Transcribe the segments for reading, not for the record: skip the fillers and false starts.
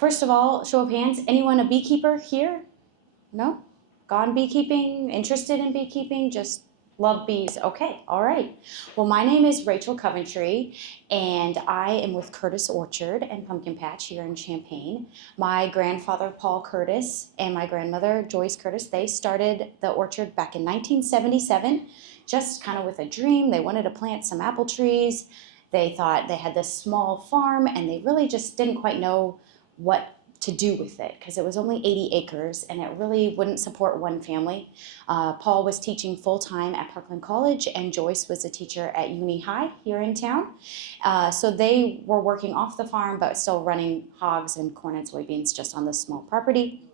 First of all, show of hands, anyone a beekeeper here? No? Gone beekeeping, interested in beekeeping, just love bees? Okay, all right. Well, my name is Rachel Coventry, and I am with Curtis Orchard and Pumpkin Patch here in Champaign. My grandfather, Paul Curtis, and my grandmother, Joyce Curtis, they started the orchard back in 1977, just kind of with a dream. They wanted to plant some apple trees. They thought they had this small farm, and they really just didn't quite know what to do with it because it was only 80 acres and it really wouldn't support one family. Paul was teaching full-time at Parkland College and Joyce was a teacher at Uni High here in town. So they were working off the farm but still running hogs and corn and soybeans just on this small property.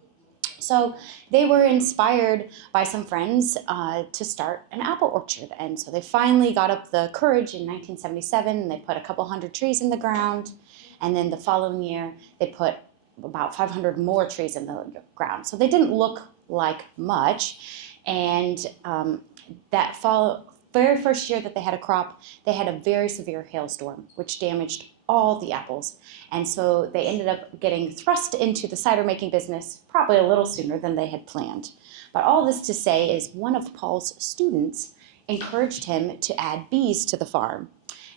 So they were inspired by some friends to start an apple orchard. And so they finally got up the courage in 1977 and they put a couple hundred trees in the ground. And then the following year, they put about 500 more trees in the ground. So they didn't look like much. And that very first year that they had a crop, they had a very severe hailstorm, which damaged all the apples. And so they ended up getting thrust into the cider making business probably a little sooner than they had planned. But all this to say is one of Paul's students encouraged him to add bees to the farm.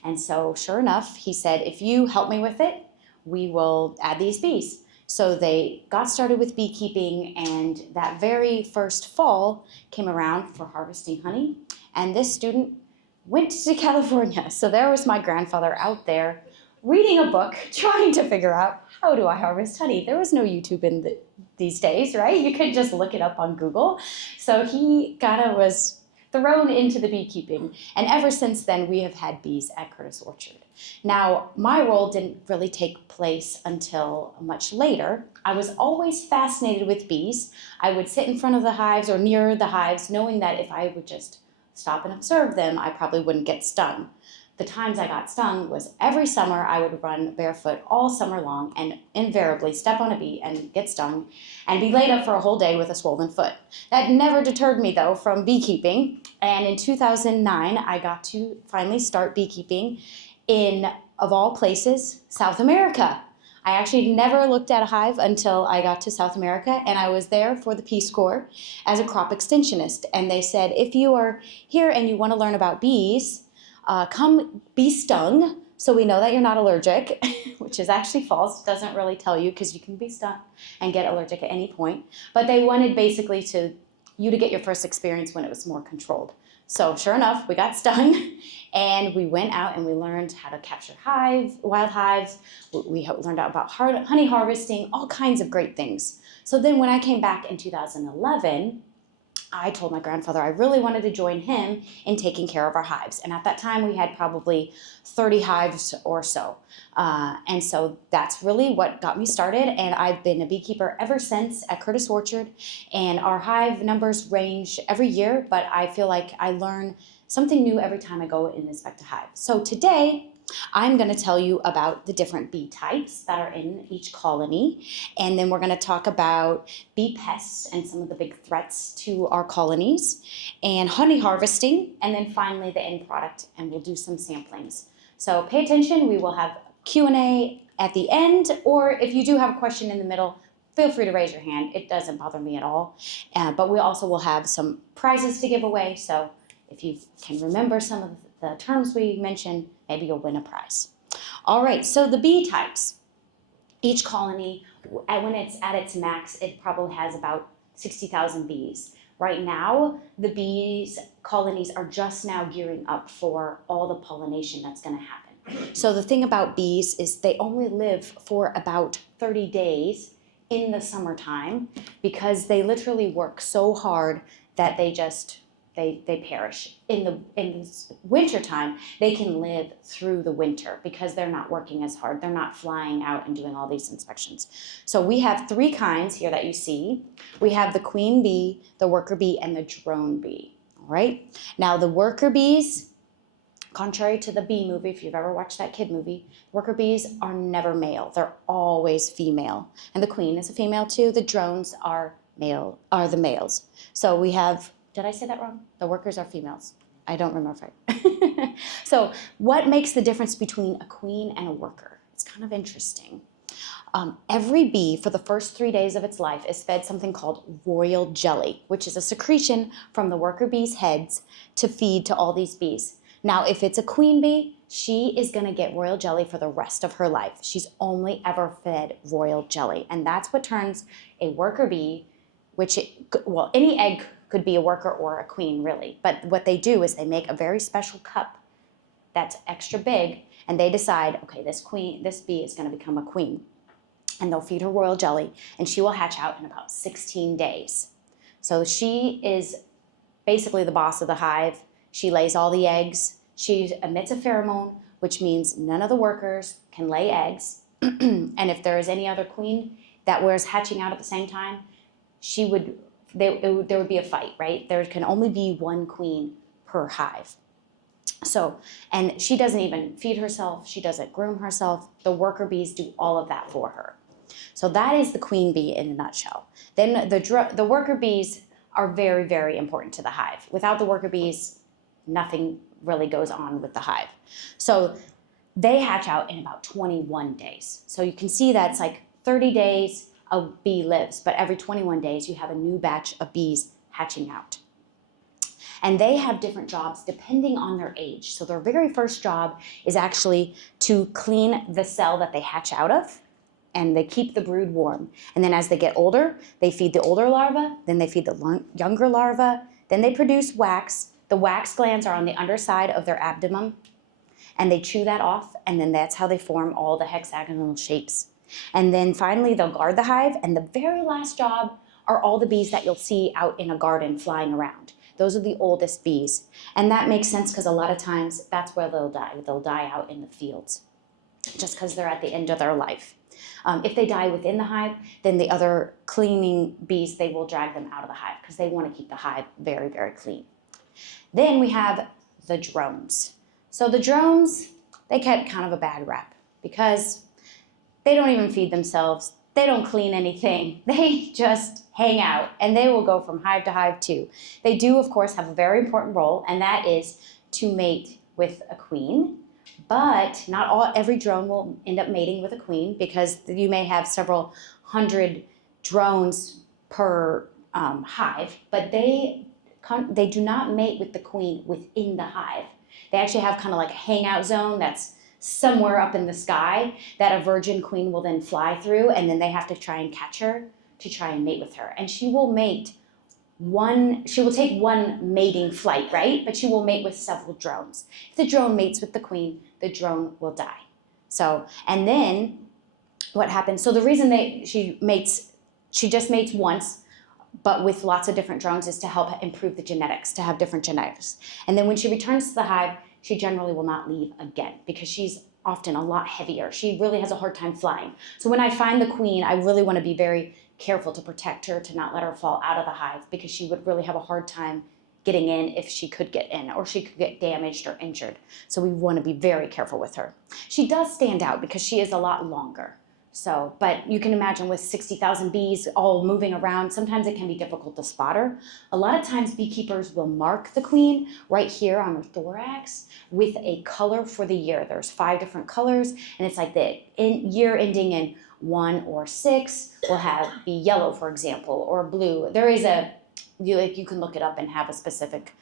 And so sure enough, he said, if you help me with it, we will add these bees. So they got started with beekeeping, and that very first fall came around for harvesting honey. And this student went to California. So there was my grandfather out there reading a book, trying to figure out, how do I harvest honey? There was no YouTube these days, right? You could just look it up on Google. So he kind of was thrown into the beekeeping. And ever since then, we have had bees at Curtis Orchard. Now, my role didn't really take place until much later. I was always fascinated with bees. I would sit in front of the hives or near the hives, knowing that if I would just stop and observe them, I probably wouldn't get stung. The times I got stung was every summer I would run barefoot all summer long and invariably step on a bee and get stung and be laid up for a whole day with a swollen foot. That never deterred me though from beekeeping, and in 2009 I got to finally start beekeeping in, of all places, South America. I actually never looked at a hive until I got to South America, and I was there for the Peace Corps as a crop extensionist, and they said, if you are here and you want to learn about bees, come be stung so we know that you're not allergic, which is actually false. It doesn't really tell you because you can be stung and get allergic at any point. But they wanted basically you to get your first experience when it was more controlled. So sure enough, we got stung and we went out and we learned how to capture wild hives. We learned about honey harvesting, all kinds of great things. So then when I came back in 2011, I told my grandfather I really wanted to join him in taking care of our hives. And at that time, we had probably 30 hives or so. And so that's really what got me started. And I've been a beekeeper ever since at Curtis Orchard. And our hive numbers range every year, but I feel like I learn something new every time I go and inspect a hive. So today, I'm going to tell you about the different bee types that are in each colony, and then we're going to talk about bee pests and some of the big threats to our colonies, and honey harvesting, and then finally the end product, and we'll do some samplings. So pay attention, we will have Q&A at the end, or if you do have a question in the middle, feel free to raise your hand. It doesn't bother me at all, but we also will have some prizes to give away, so if you can remember some of the terms we mentioned, maybe you'll win a prize. All right, so the bee types. Each colony, when it's at its max, it probably has about 60,000 bees. Right now, the bees colonies are just now gearing up for all the pollination that's going to happen. So the thing about bees is they only live for about 30 days in the summertime because they literally work so hard that they perish. In the wintertime, they can live through the winter because they're not working as hard. They're not flying out and doing all these inspections. So we have three kinds here that you see. We have the queen bee, the worker bee, and the drone bee. All right. Now the worker bees, contrary to the bee movie, if you've ever watched that kid movie, worker bees are never male. They're always female. And the queen is a female too. The drones are the males. So we have, did I say that wrong? The workers are females. I don't remember right. So what makes the difference between a queen and a worker? It's kind of interesting. Every bee for the first 3 days of its life is fed something called royal jelly, which is a secretion from the worker bees' heads to feed to all these bees. Now, if it's a queen bee, she is going to get royal jelly for the rest of her life. She's only ever fed royal jelly, and that's what turns a worker bee, well, any egg could be a worker or a queen, really. But what they do is they make a very special cup that's extra big, and they decide, okay, this bee is going to become a queen. And they'll feed her royal jelly, and she will hatch out in about 16 days. So she is basically the boss of the hive. She lays all the eggs. She emits a pheromone, which means none of the workers can lay eggs. And if there is any other queen that was hatching out at the same time, there would be a fight, right? There can only be one queen per hive. So, and she doesn't even feed herself. She doesn't groom herself. The worker bees do all of that for her. So that is the queen bee in a nutshell. Then the worker bees are very, very important to the hive. Without the worker bees, nothing really goes on with the hive. So they hatch out in about 21 days. So you can see that it's like 30 days a bee lives, but every 21 days you have a new batch of bees hatching out. And they have different jobs depending on their age. So their very first job is actually to clean the cell that they hatch out of, and they keep the brood warm. And then as they get older, they feed the older larvae, then they feed the younger larvae, then they produce wax. The wax glands are on the underside of their abdomen, and they chew that off, and then that's how they form all the hexagonal shapes. And then finally, they'll guard the hive, and the very last job are all the bees that you'll see out in a garden flying around. Those are the oldest bees. And that makes sense because a lot of times that's where they'll die. They'll die out in the fields just because they're at the end of their life. If they die within the hive, then the other cleaning bees, they will drag them out of the hive because they want to keep the hive very, very clean. Then we have the drones. So the drones, they get kind of a bad rap because they don't even feed themselves. They don't clean anything. They just hang out, and they will go from hive to hive too. They do, of course, have a very important role, and that is to mate with a queen. But not every drone will end up mating with a queen because you may have several hundred drones per hive, but they do not mate with the queen within the hive. They actually have kind of like a hangout zone that's somewhere up in the sky that a virgin queen will then fly through, and then they have to try and catch her to try and mate with her. And she will take one mating flight, right? But she will mate with several drones. If the drone mates with the queen, the drone will die. So, and then what happens, so the reason she just mates once, but with lots of different drones, is to help improve the genetics, to have different genetics. And then when she returns to the hive, she generally will not leave again because she's often a lot heavier. She really has a hard time flying. So when I find the queen, I really want to be very careful to protect her, to not let her fall out of the hive because she would really have a hard time getting in if she could get in, or she could get damaged or injured. So we want to be very careful with her. She does stand out because she is a lot longer. So, but you can imagine with 60,000 bees all moving around, sometimes it can be difficult to spot her. A lot of times beekeepers will mark the queen right here on her thorax with a color for the year. There's 5 different colors, and it's like the year ending in 1 or 6 will be yellow, for example, or blue. There is you can look it up and have a specific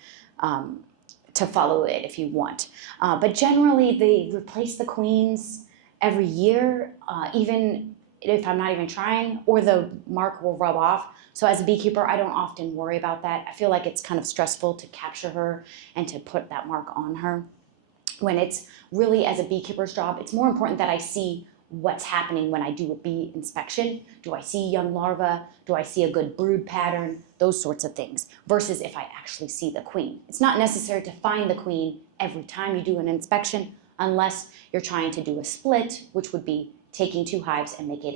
to follow it if you want. But generally, they replace the queens every year, even if I'm not even trying, or the mark will rub off. So as a beekeeper, I don't often worry about that. I feel like it's kind of stressful to capture her and to put that mark on her. When it's really, as a beekeeper's job, it's more important that I see what's happening when I do a bee inspection. Do I see young larvae? Do I see a good brood pattern? Those sorts of things, versus if I actually see the queen. It's not necessary to find the queen every time you do an inspection, unless you're trying to do a split, which would be taking 2 hives and make it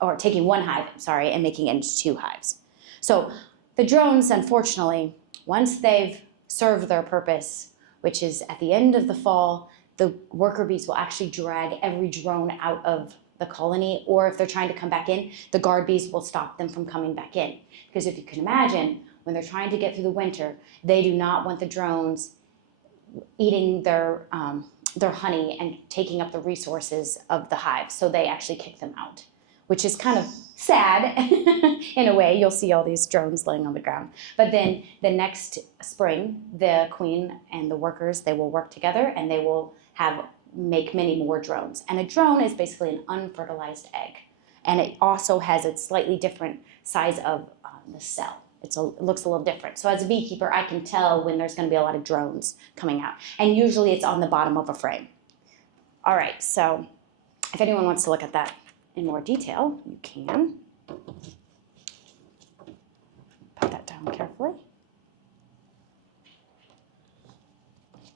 or taking 1 hive, and making it into 2 hives. So the drones, unfortunately, once they've served their purpose, which is at the end of the fall, the worker bees will actually drag every drone out of the colony, or if they're trying to come back in, the guard bees will stop them from coming back in. Because if you can imagine, when they're trying to get through the winter, they do not want the drones eating their their honey and taking up the resources of the hive. So they actually kick them out, which is kind of sad in a way. You'll see all these drones laying on the ground. But then the next spring, the queen and the workers, they will work together and they will make many more drones. And a drone is basically an unfertilized egg. And it also has a slightly different size of the cell. It looks a little different. So as a beekeeper, I can tell when there's going to be a lot of drones coming out. And usually it's on the bottom of a frame. All right, so if anyone wants to look at that in more detail, you can. Put that down carefully.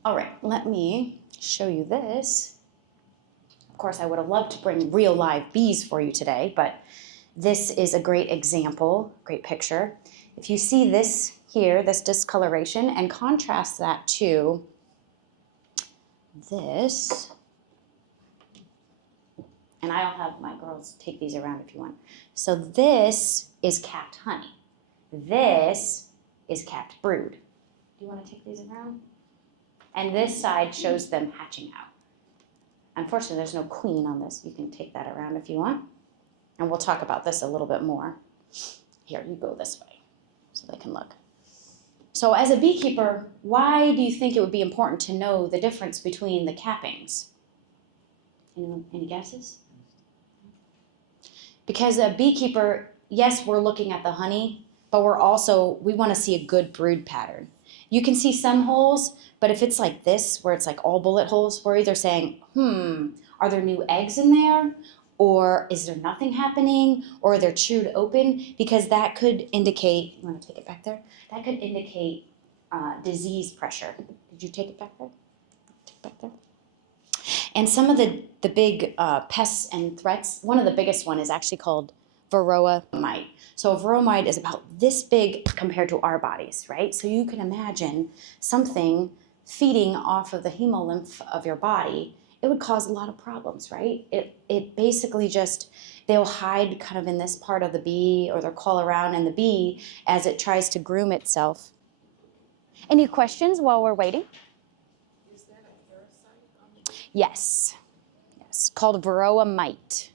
All right, let me show you this. Of course, I would have loved to bring real live bees for you today, but this is a great example, great picture. If you see this here, this discoloration, and contrast that to this, and I'll have my girls take these around if you want. So this is capped honey. This is capped brood. Do you want to take these around? And this side shows them hatching out. Unfortunately, there's no queen on this. You can take that around if you want. And we'll talk about this a little bit more. Here, you go this way so they can look. So as a beekeeper, why do you think it would be important to know the difference between the cappings? Any guesses? Because a beekeeper, yes, we're looking at the honey, but we want to see a good brood pattern. You can see some holes, but if it's like this, where it's like all bullet holes, we're either saying, are there new eggs in there? Or is there nothing happening? Or they're chewed open? Because that could indicate, you want to take it back there? That could indicate disease pressure. Did you take it back there? Take it back there. And some of the big pests and threats, one of the biggest one is actually called varroa mite. So a varroa mite is about this big compared to our bodies, right? So you can imagine something feeding off of the hemolymph of your body. It would cause a lot of problems, right? It basically just, they'll hide kind of in this part of the bee, or they'll crawl around in the bee as it tries to groom itself. Any questions while we're waiting? Is that a parasite on the bee? Yes, called varroa mite.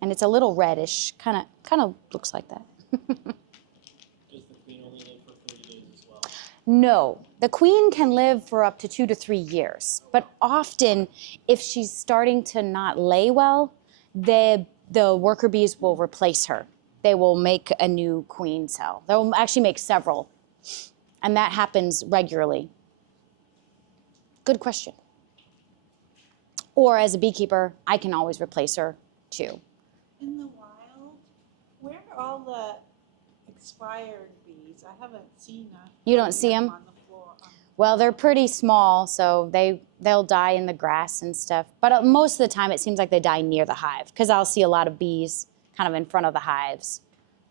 And it's a little reddish, kind of looks like that. Does the queen only live for 30 days as well? No, the queen can live for up to 2 to 3 years, but often if she's starting to not lay well, the worker bees will replace her. They will make a new queen cell. They'll actually make several, and that happens regularly. Good question. Or as a beekeeper, I can always replace her too. In the wild, where are all the expired bees? I haven't seen them. You don't see them? On the floor. Well, they're pretty small, so they'll die in the grass and stuff. But most of the time, it seems like they die near the hive, because I'll see a lot of bees kind of in front of the hives.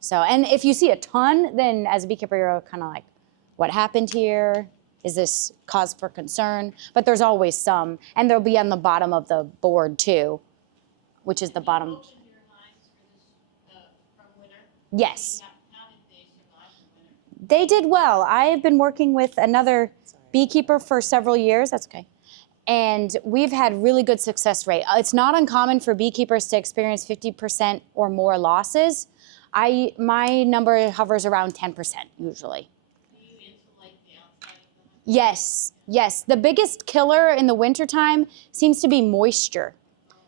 So, and if you see a ton, then as a beekeeper, you're kind of like, what happened here? Is this cause for concern? But there's always some, and they'll be on the bottom of the board too, which is the bottom. Opened your lines for this from winter? Yes. How did they survive the winter? They did well. I have been working with another beekeeper for several years. That's okay. And we've had really good success rate. It's not uncommon for beekeepers to experience 50% or more losses. My number hovers around 10% usually. Do you insulate the outside of the hive? Yes. The biggest killer in the wintertime seems to be moisture.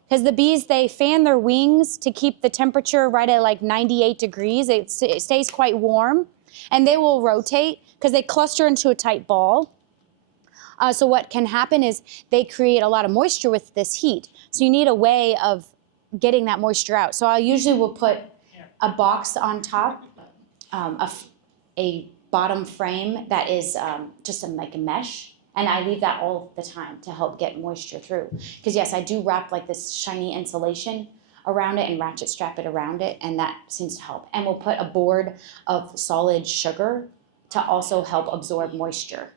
Because the bees, they fan their wings to keep the temperature right at like 98 degrees. It stays quite warm. And they will rotate because they cluster into a tight ball. So what can happen is they create a lot of moisture with this heat. So you need a way of getting that moisture out. So I usually will put a box on top, a bottom frame that is just like a mesh. And I leave that all the time to help get moisture through. Because yes, I do wrap like this shiny insulation around it and ratchet strap it around it, and that seems to help. And we'll put a board of solid sugar to also help absorb moisture.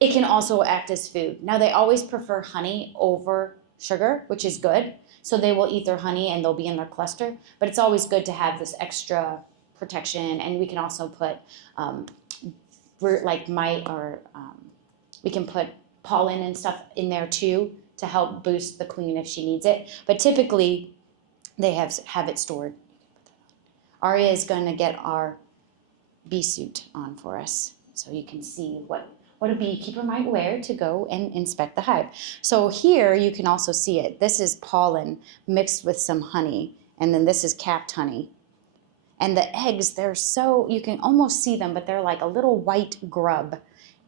It can also act as food. Now they always prefer honey over sugar, which is good. So they will eat their honey and they'll be in their cluster, but it's always good to have this extra protection, and we can also put like mite or we can put pollen and stuff in there too to help boost the queen if she needs it. But typically they have it stored. Aria is going to get our bee suit on for us so you can see what a beekeeper might wear to go and inspect the hive. So here you can also see it. This is pollen mixed with some honey, and then this is capped honey. And the eggs, they're so, you can almost see them, but they're like a little white grub.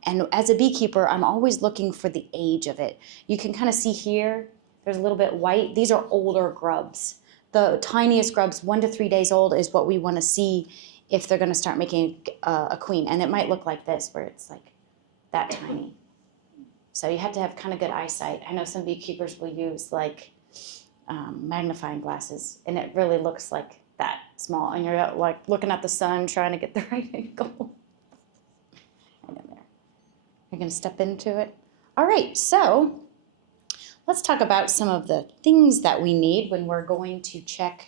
And as a beekeeper, I'm always looking for the age of it. You can kind of see here, there's a little bit white. These are older grubs. The tiniest grubs, 1 to 3 days old, is what we want to see if they're going to start making a queen. And it might look like this, where it's like that tiny. So you have to have kind of good eyesight. I know some beekeepers will use like magnifying glasses, and it really looks like that small. And you're like looking at the sun, trying to get the right angle. Right in there. You're going to step into it. All right, so let's talk about some of the things that we need when we're going to check.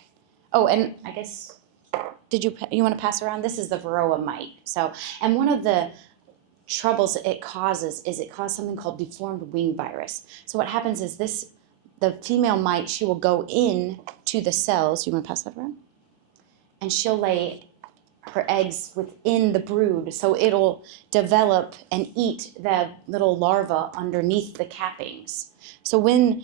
Oh, and I guess, you want to pass around? This is the varroa mite. So, and one of the troubles it causes is it causes something called deformed wing virus. So what happens is the female mite, she will go in to the cells. You want to pass that around? And she'll lay her eggs within the brood, so it'll develop and eat the little larva underneath the cappings. So when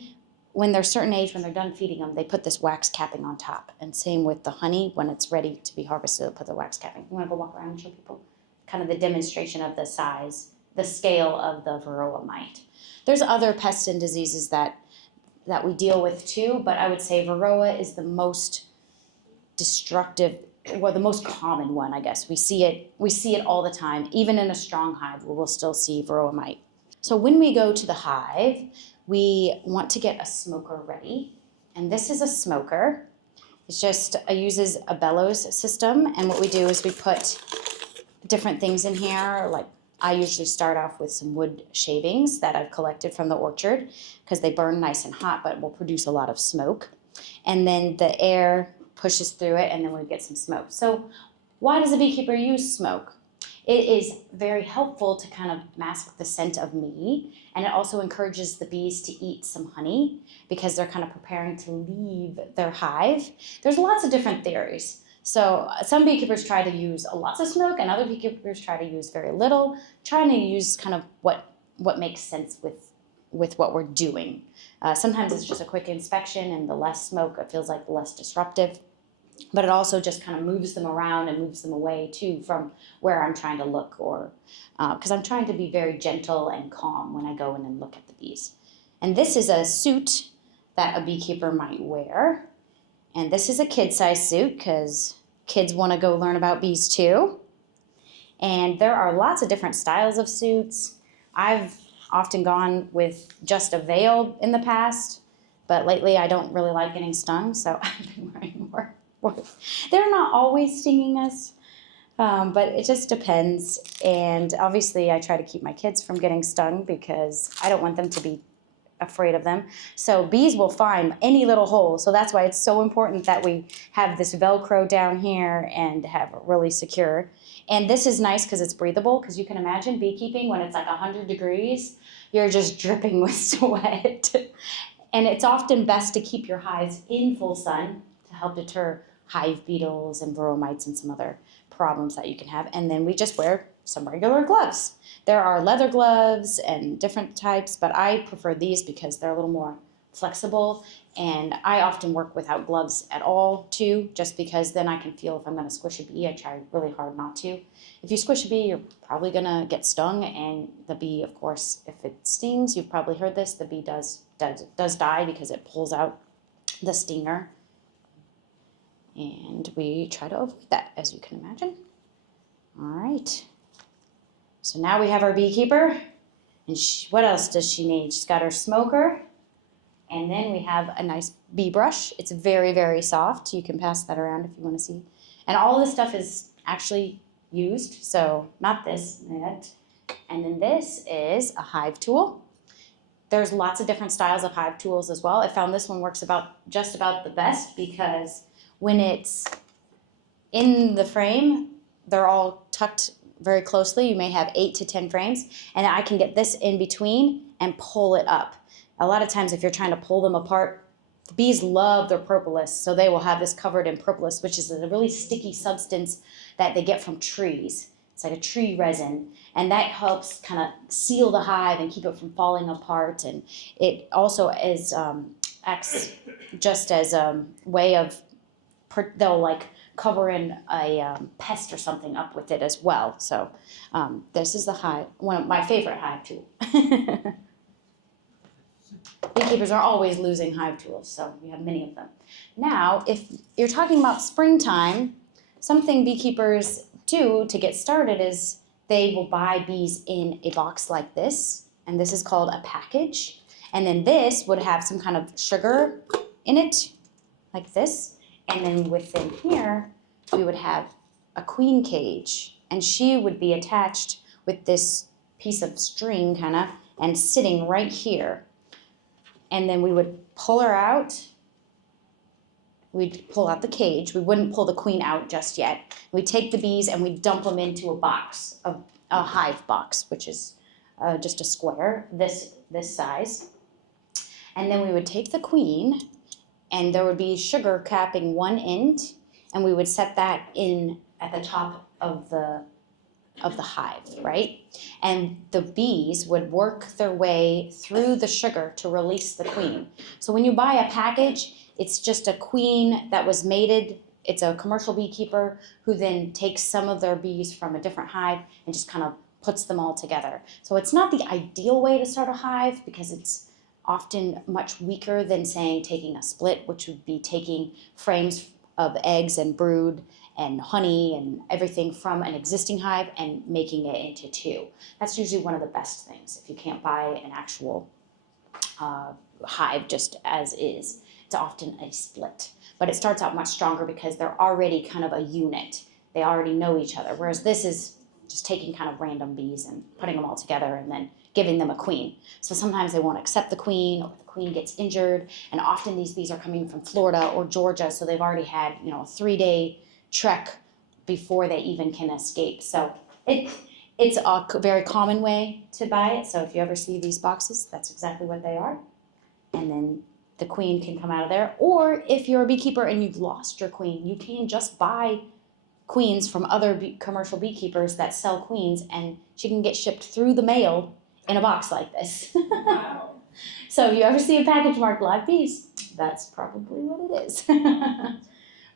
they're a certain age, when they're done feeding them, they put this wax capping on top. And same with the honey, when it's ready to be harvested, they'll put the wax capping. You want to go walk around and show people kind of the demonstration of the size, the scale of the varroa mite. There's other pests and diseases that we deal with too, but I would say varroa is the most destructive, well, the most common one, I guess. We see it all the time. Even in a strong hive, we will still see varroa mite. So when we go to the hive, we want to get a smoker ready. And this is a smoker. It uses a bellows system. And what we do is we put different things in here. Like I usually start off with some wood shavings that I've collected from the orchard because they burn nice and hot, but will produce a lot of smoke. And then the air pushes through it, and then we get some smoke. So why does a beekeeper use smoke? It is very helpful to kind of mask the scent of me, and it also encourages the bees to eat some honey because they're kind of preparing to leave their hive. There's lots of different theories. So some beekeepers try to use lots of smoke, and other beekeepers try to use very little, trying to use kind of what makes sense with what we're doing. Sometimes it's just a quick inspection, and the less smoke, it feels like the less disruptive. But it also just kind of moves them around and moves them away too from where I'm trying to look, or because I'm trying to be very gentle and calm when I go in and look at the bees. And this is a suit that a beekeeper might wear. And this is a kid-sized suit because kids want to go learn about bees too. And there are lots of different styles of suits. I've often gone with just a veil in the past, but lately I don't really like getting stung, so I've been wearing more. They're not always stinging us, but it just depends. And obviously I try to keep my kids from getting stung because I don't want them to be afraid of them. So bees will find any little hole. So that's why it's so important that we have this Velcro down here and have it really secure. And this is nice because it's breathable, because you can imagine beekeeping when it's like 100 degrees, you're just dripping with sweat. And it's often best to keep your hives in full sun to help deter hive beetles and varroa mites and some other problems that you can have. And then we just wear some regular gloves. There are leather gloves and different types, but I prefer these because they're a little more flexible. And I often work without gloves at all too, just because then I can feel if I'm going to squish a bee. I try really hard not to. If you squish a bee, you're probably going to get stung, and the bee, of course, if it stings, you've probably heard this, the bee does die because it pulls out the stinger. And we try to avoid that, as you can imagine. All right. So now we have our beekeeper. And what else does she need? She's got her smoker. And then we have a nice bee brush. It's very, very soft. You can pass that around if you want to see. And all of this stuff is actually used. So not this, that. And then this is a hive tool. There's lots of different styles of hive tools as well. I found this one works just about the best because when it's in the frame, they're all tucked very closely. You may have 8 to 10 frames, and I can get this in between and pull it up. A lot of times if you're trying to pull them apart, the bees love their propolis, so they will have this covered in propolis, which is a really sticky substance that they get from trees. It's like a tree resin, and that helps kind of seal the hive and keep it from falling apart. And it also is acts just as a way of they'll like cover in a pest or something up with it as well. So this is the hive, one of my favorite hive tool. Beekeepers are always losing hive tools, so we have many of them. Now, if you're talking about springtime, something beekeepers do to get started is they will buy bees in a box like this, and this is called a package. And then this would have some kind of sugar in it, like this. And then within here, we would have a queen cage, and she would be attached with this piece of string kind of and sitting right here. And then we would pull her out. We'd pull out the cage. We wouldn't pull the queen out just yet. We'd take the bees and we'd dump them into a box, a hive box, which is just a square, this size. And then we would take the queen, and there would be sugar capping one end, and we would set that in at the top of the hive, right? And the bees would work their way through the sugar to release the queen. So when you buy a package, it's just a queen that was mated. It's a commercial beekeeper who then takes some of their bees from a different hive and just kind of puts them all together. So it's not the ideal way to start a hive because it's often much weaker than, saying, taking a split, which would be taking frames of eggs and brood and honey and everything from an existing hive and making it into 2. That's usually one of the best things if you can't buy an actual hive just as is. It's often a split, but it starts out much stronger because they're already kind of a unit. They already know each other, whereas this is just taking kind of random bees and putting them all together and then giving them a queen. So sometimes they won't accept the queen, or the queen gets injured, and often these bees are coming from Florida or Georgia, so they've already had, a 3-day trek before they even can escape. So it's a very common way to buy it. So if you ever see these boxes, that's exactly what they are. And then the queen can come out of there. Or if you're a beekeeper and you've lost your queen, you can just buy queens from other commercial beekeepers that sell queens, and she can get shipped through the mail in a box like this. Wow. So if you ever see a package marked live bees, that's probably what it is.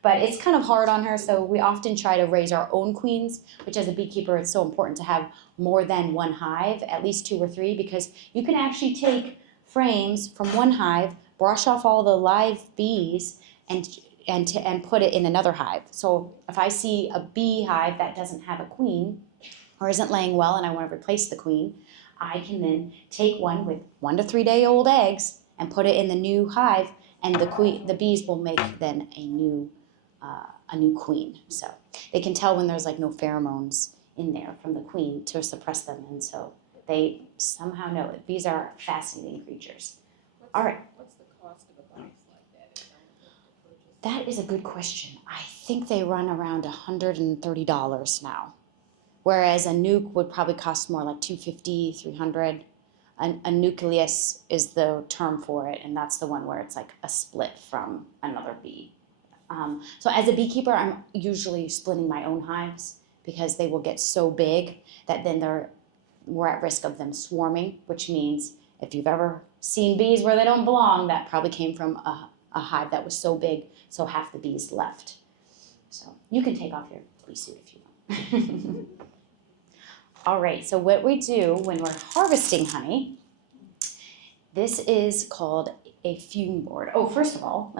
But it's kind of hard on her, so we often try to raise our own queens, which as a beekeeper, it's so important to have more than one hive, at least 2 or 3, because you can actually take frames from one hive, brush off all the live bees, and put it in another hive. So if I see a bee hive that doesn't have a queen or isn't laying well and I want to replace the queen, I can then take one with 1 to 3 day old eggs and put it in the new hive, and the bees will make then a new queen. So they can tell when there's like no pheromones in there from the queen to suppress them, and so they somehow know it. Bees are fascinating creatures. All right. What's the cost of a box like that if someone wants to purchase? That is a good question. I think they run around $130 now, whereas a nuke would probably cost more, like $250, $300. A nucleus is the term for it, and that's the one where it's like a split from another bee. So as a beekeeper, I'm usually splitting my own hives because they will get so big that then we're at risk of them swarming, which means if you've ever seen bees where they don't belong, that probably came from a hive that was so big, so half the bees left. So you can take off your bee suit if you want. All right, so what we do when we're harvesting honey, this is called a fume board. Oh, first of all,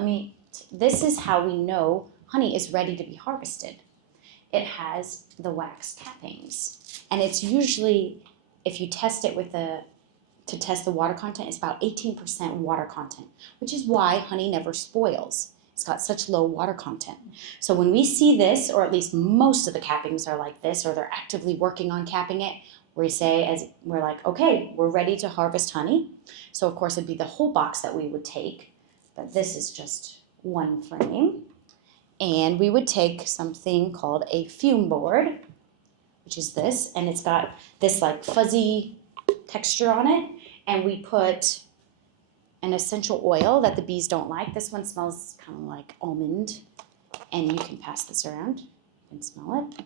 this is how we know honey is ready to be harvested. It has the wax cappings, and it's usually, if you test it to test the water content, it's about 18% water content, which is why honey never spoils. It's got such low water content. So when we see this, or at least most of the cappings are like this, or they're actively working on capping it, we're like, okay, we're ready to harvest honey. So of course it'd be the whole box that we would take, but this is just one frame. and we would take something called a fume board, which is this, and it's got this like fuzzy texture on it, and we put an essential oil that the bees don't like. This one smells kind of like almond, and you can pass this around. You can smell it.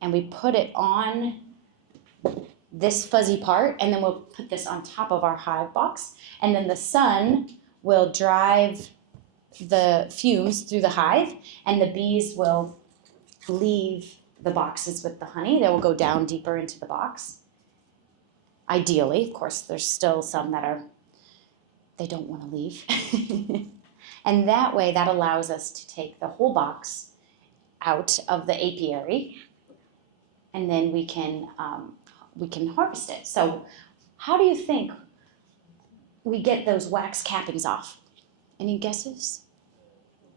And we put it on this fuzzy part, and then we'll put this on top of our hive box, and then the sun will drive the fumes through the hive, and the bees will leave the boxes with the honey. They will go down deeper into the box. Ideally, of course, there's still some that they don't want to leave. And that way, that allows us to take the whole box out of the apiary, and then we can harvest it. So how do you think we get those wax cappings off? Any guesses?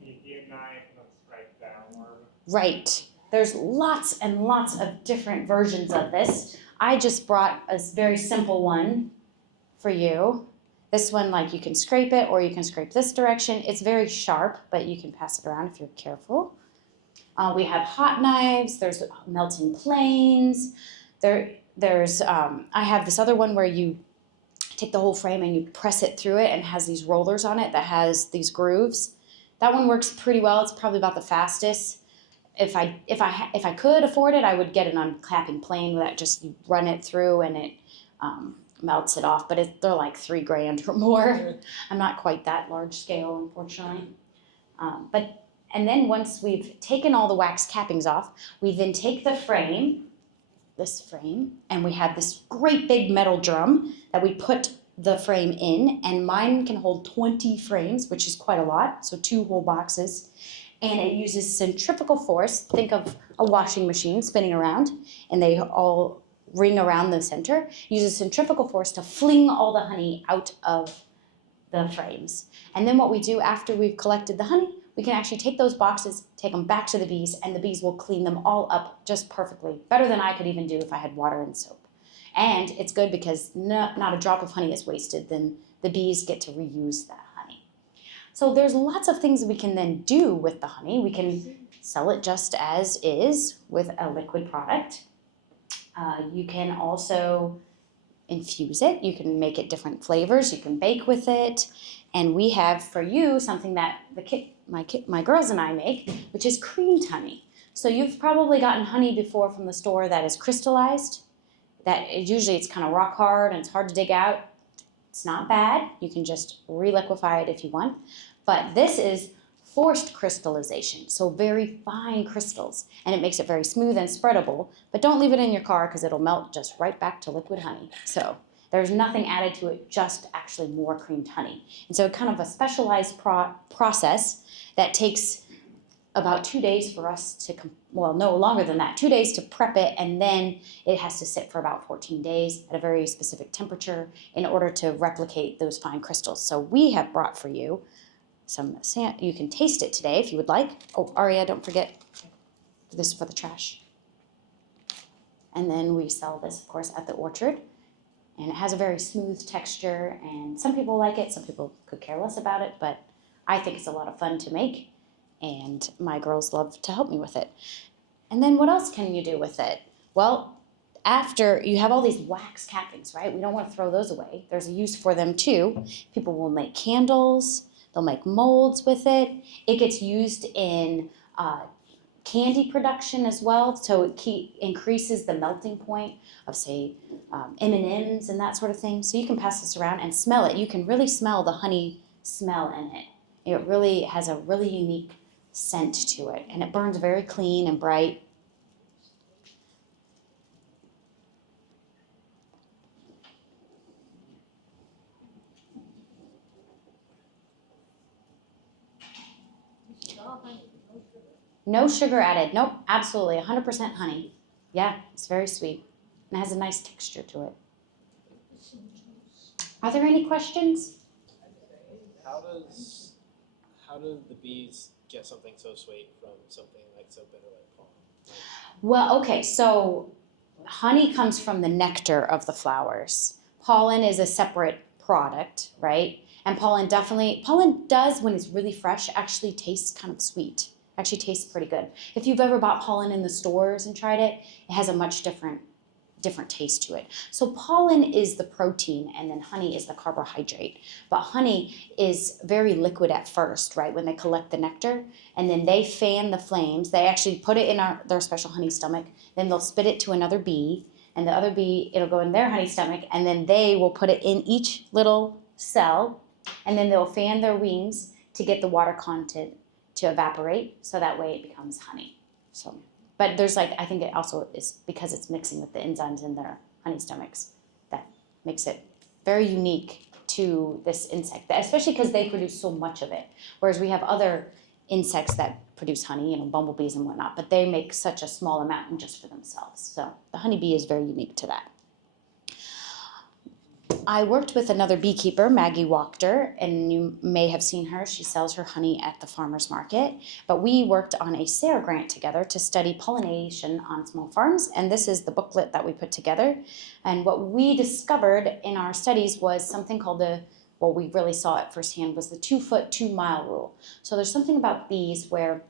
Your knife must strike downward. Right. There's lots and lots of different versions of this. I just brought a very simple one for you. This one, like, you can scrape it or you can scrape this direction. It's very sharp, but you can pass it around if you're careful. We have hot knives. There's melting planes. There's I have this other one where you take the whole frame and you press it through it, and it has these rollers on it that has these grooves. That one works pretty well. It's probably about the fastest. If I could afford it, I would get an unclapping plane that just you run it through and it melts it off. But they're like $3,000 or more. I'm not quite that large scale, unfortunately. And then once we've taken all the wax cappings off, we then take the frame, this frame, and we have this great big metal drum that we put the frame in, and mine can hold 20 frames, which is quite a lot, so 2 whole boxes. And it uses centrifugal force. Think of a washing machine spinning around, and they all ring around the center. It uses centrifugal force to fling all the honey out of the frames. And then what we do after we've collected the honey, we can actually take those boxes, take them back to the bees, and the bees will clean them all up just perfectly, better than I could even do if I had water and soap. And it's good because not a drop of honey is wasted. Then the bees get to reuse that honey. So there's lots of things we can then do with the honey. We can sell it just as is with a liquid product. You can also infuse it. You can make it different flavors. You can bake with it. And we have for you something that my girls and I make, which is creamed honey. So you've probably gotten honey before from the store that is crystallized. Usually it's kind of rock hard and it's hard to dig out. It's not bad. You can just reliquefy it if you want. But this is forced crystallization, so very fine crystals, and it makes it very smooth and spreadable. But don't leave it in your car because it'll melt just right back to liquid honey. So there's nothing added to it, just actually more creamed honey. And so kind of a specialized process that takes about 2 days for us to, well, no longer than that, 2 days to prep it, and then it has to sit for about 14 days at a very specific temperature in order to replicate those fine crystals. So we have brought for you some sand. You can taste it today if you would like. Oh, Aria, don't forget, this is for the trash. And then we sell this, of course, at the orchard. And it has a very smooth texture, and some people like it, some people could care less about it, but I think it's a lot of fun to make, and my girls love to help me with it. And then what else can you do with it? Well, after you have all these wax cappings, right? We don't want to throw those away. There's a use for them too. People will make candles, they'll make molds with it. It gets used in candy production as well, so it increases the melting point of, say, M&Ms and that sort of thing. So you can pass this around and smell it. You can really smell the honey smell in it. It really has a really unique scent to it, and it burns very clean and bright. No sugar added. Nope, absolutely 100% honey. Yeah, it's very sweet and it has a nice texture to it. Are there any questions? How do the bees get something so sweet from something like so bitter like pollen? Well, okay, so honey comes from the nectar of the flowers. Pollen is a separate product, right? And pollen does, when it's really fresh, actually tastes kind of sweet. Actually tastes pretty good. If you've ever bought pollen in the stores and tried it, it has a much different taste to it. So pollen is the protein and then honey is the carbohydrate. But honey is very liquid at first, right, when they collect the nectar, and then they fan the flames. They actually put it in their special honey stomach, then they'll spit it to another bee, and the other bee, it'll go in their honey stomach, and then they will put it in each little cell, and then they'll fan their wings to get the water content to evaporate, so that way it becomes honey. So, but there's I think it also is because it's mixing with the enzymes in their honey stomachs that makes it very unique to this insect, especially because they produce so much of it. Whereas we have other insects that produce honey, bumblebees and whatnot, but they make such a small amount just for themselves. So the honeybee is very unique to that. I worked with another beekeeper, Maggie Wachter, and you may have seen her. She sells her honey at the farmer's market. But we worked on a SARE grant together to study pollination on small farms, and this is the booklet that we put together. And what we discovered in our studies was something called we really saw it firsthand, was the 2-foot, 2-mile rule. So there's something about bees where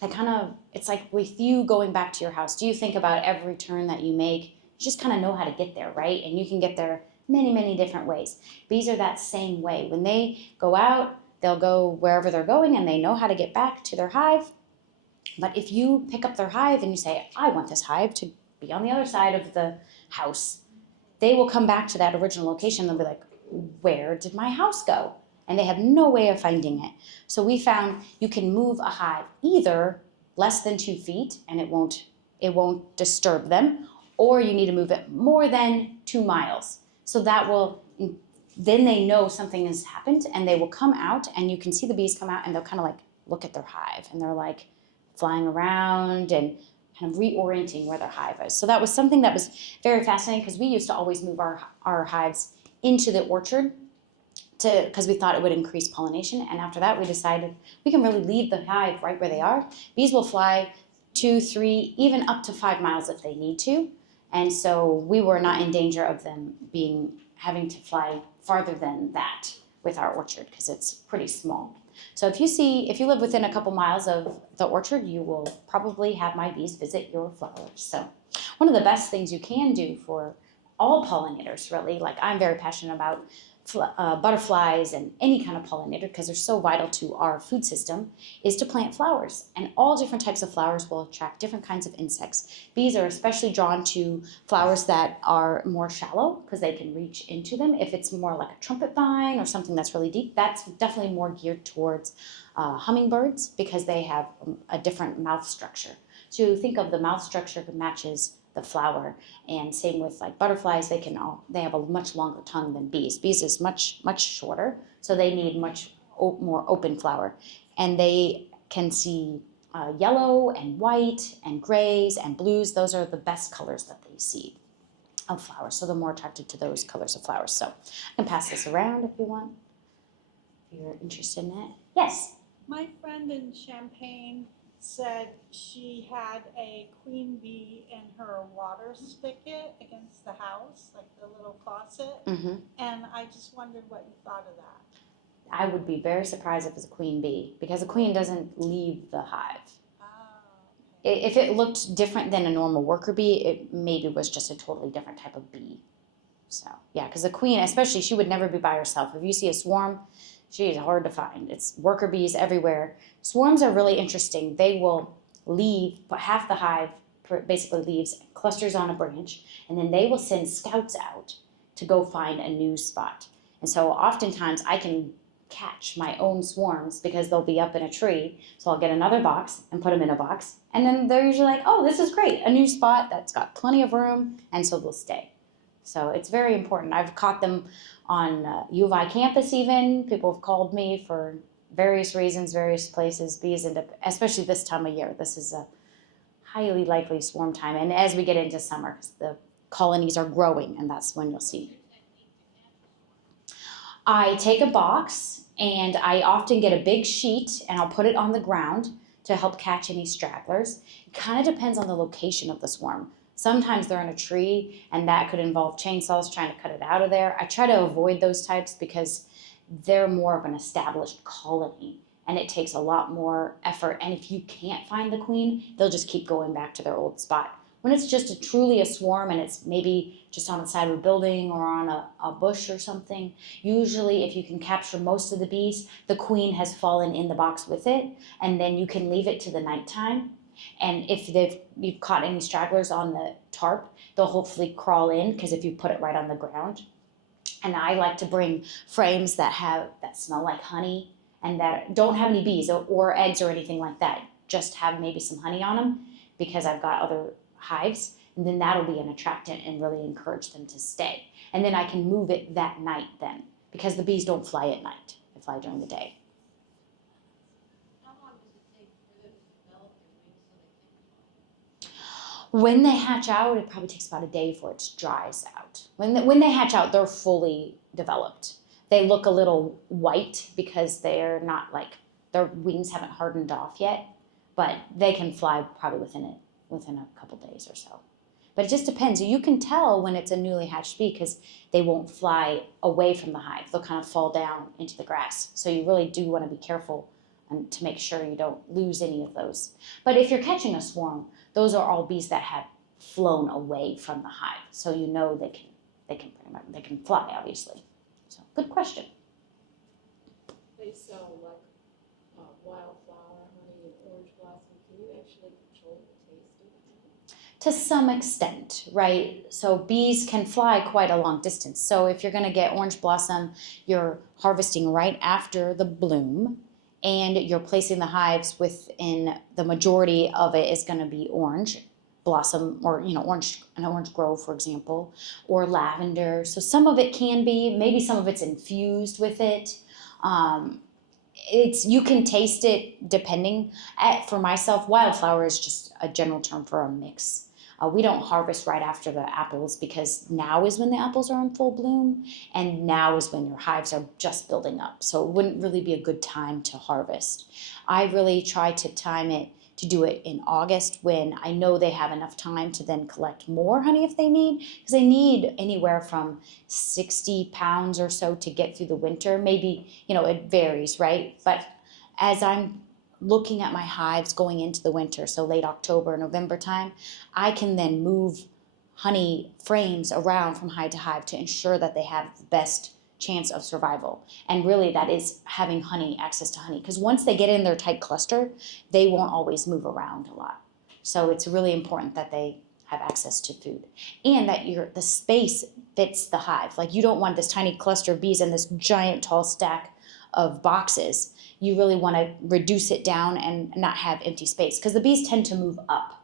it's like with you going back to your house. Do you think about every turn that you make? You just kind of know how to get there, right? And you can get there many, many different ways. Bees are that same way. When they go out, they'll go wherever they're going and they know how to get back to their hive. But if you pick up their hive and you say, I want this hive to be on the other side of the house, they will come back to that original location. They'll be like, where did my house go? And they have no way of finding it. So we found you can move a hive either less than 2 feet and it won't disturb them, or you need to move it more than 2 miles. So then they know something has happened and they will come out and you can see the bees come out and they'll kind of look at their hive and they're flying around and kind of reorienting where their hive is. So that was something that was very fascinating because we used to always move our hives into the orchard because we thought it would increase pollination. And after that, we decided we can really leave the hive right where they are. Bees will fly 2, 3, even up to 5 miles if they need to. And so we were not in danger of them having to fly farther than that with our orchard because it's pretty small. So if you live within a couple miles of the orchard, you will probably have my bees visit your flowers. So one of the best things you can do for all pollinators, really, I'm very passionate about butterflies and any kind of pollinator because they're so vital to our food system, is to plant flowers. And all different types of flowers will attract different kinds of insects. Bees are especially drawn to flowers that are more shallow because they can reach into them. If it's more like a trumpet vine or something that's really deep, that's definitely more geared towards hummingbirds because they have a different mouth structure. So think of the mouth structure that matches the flower, and same with butterflies. They have a much longer tongue than bees. Bees is much shorter, so they need much more open flower, and they can see yellow and white and grays and blues. Those are the best colors that they see of flowers, so they're more attracted to those colors of flowers. So I can pass this around if you want, if you're interested in it. Yes. My friend in Champaign said she had a queen bee in her water spigot against the house, like the little faucet, and I just wondered what you thought of that. I would be very surprised if it's a queen bee because a queen doesn't leave the hive. Okay. If it looked different than a normal worker bee, it maybe was just a totally different type of bee. So yeah, because a queen, especially, she would never be by herself. If you see a swarm, she is hard to find. It's worker bees everywhere. Swarms are really interesting. They will leave, but half the hive basically leaves, clusters on a branch, and then they will send scouts out to go find a new spot. And so oftentimes I can catch my own swarms because they'll be up in a tree. So I'll get another box and put them in a box. And then they're usually like, oh, this is great, a new spot that's got plenty of room, and so they'll stay. So it's very important. I've caught them on U of I campus even. People have called me for various reasons, various places. Bees end up, especially this time of year, this is a highly likely swarm time. And as we get into summer, the colonies are growing, and that's when you'll see. I take a box, and I often get a big sheet, and I'll put it on the ground to help catch any stragglers. It kind of depends on the location of the swarm. Sometimes they're in a tree, and that could involve chainsaws trying to cut it out of there. I try to avoid those types because they're more of an established colony, and it takes a lot more effort. And if you can't find the queen, they'll just keep going back to their old spot. When it's just truly a swarm and it's maybe just on the side of a building or on a bush or something, usually if you can capture most of the bees, the queen has fallen in the box with it, and then you can leave it to the nighttime. And if you've caught any stragglers on the tarp, they'll hopefully crawl in, because if you put it right on the ground. And I like to bring frames that smell like honey and that don't have any bees or eggs or anything like that. Just have maybe some honey on them, because I've got other hives, and then that'll be an attractant and really encourage them to stay. And then I can move it that night then, because the bees don't fly at night. They fly during the day. How long does it take for them to develop their wings so they can fly? When they hatch out, it probably takes about a day before it dries out. When they hatch out, they're fully developed. They look a little white because they're not their wings haven't hardened off yet, but they can fly probably within a couple days or so. But it just depends. You can tell when it's a newly hatched bee because they won't fly away from the hive. They'll kind of fall down into the grass. So you really do want to be careful and to make sure you don't lose any of those. But if you're catching a swarm, those are all bees that have flown away from the hive. So you know they can fly, obviously. So good question. They sell like wildflower, honey, and orange blossom. Can you actually control the taste of the honey? To some extent, right? So bees can fly quite a long distance. So if you're going to get orange blossom, you're harvesting right after the bloom, and you're placing the hives within the majority of it is going to be orange blossom, or an orange grove, for example, or lavender. So some of it can be, maybe some of it's infused with it. You can taste it depending. For myself, wildflower is just a general term for a mix. We don't harvest right after the apples, because now is when the apples are in full bloom, and now is when your hives are just building up. So it wouldn't really be a good time to harvest. I really try to time it to do it in August, when I know they have enough time to then collect more honey if they need, because they need anywhere from 60 pounds or so to get through the winter. Maybe, it varies, right? But as I'm looking at my hives going into the winter, so late October, November time, I can then move honey frames around from hive to hive to ensure that they have the best chance of survival. And really that is having access to honey, because once they get in their tight cluster, they won't always move around a lot. So it's really important that they have access to food, and that the space fits the hive. Like, you don't want this tiny cluster of bees in this giant tall stack of boxes. You really want to reduce it down and not have empty space, because the bees tend to move up.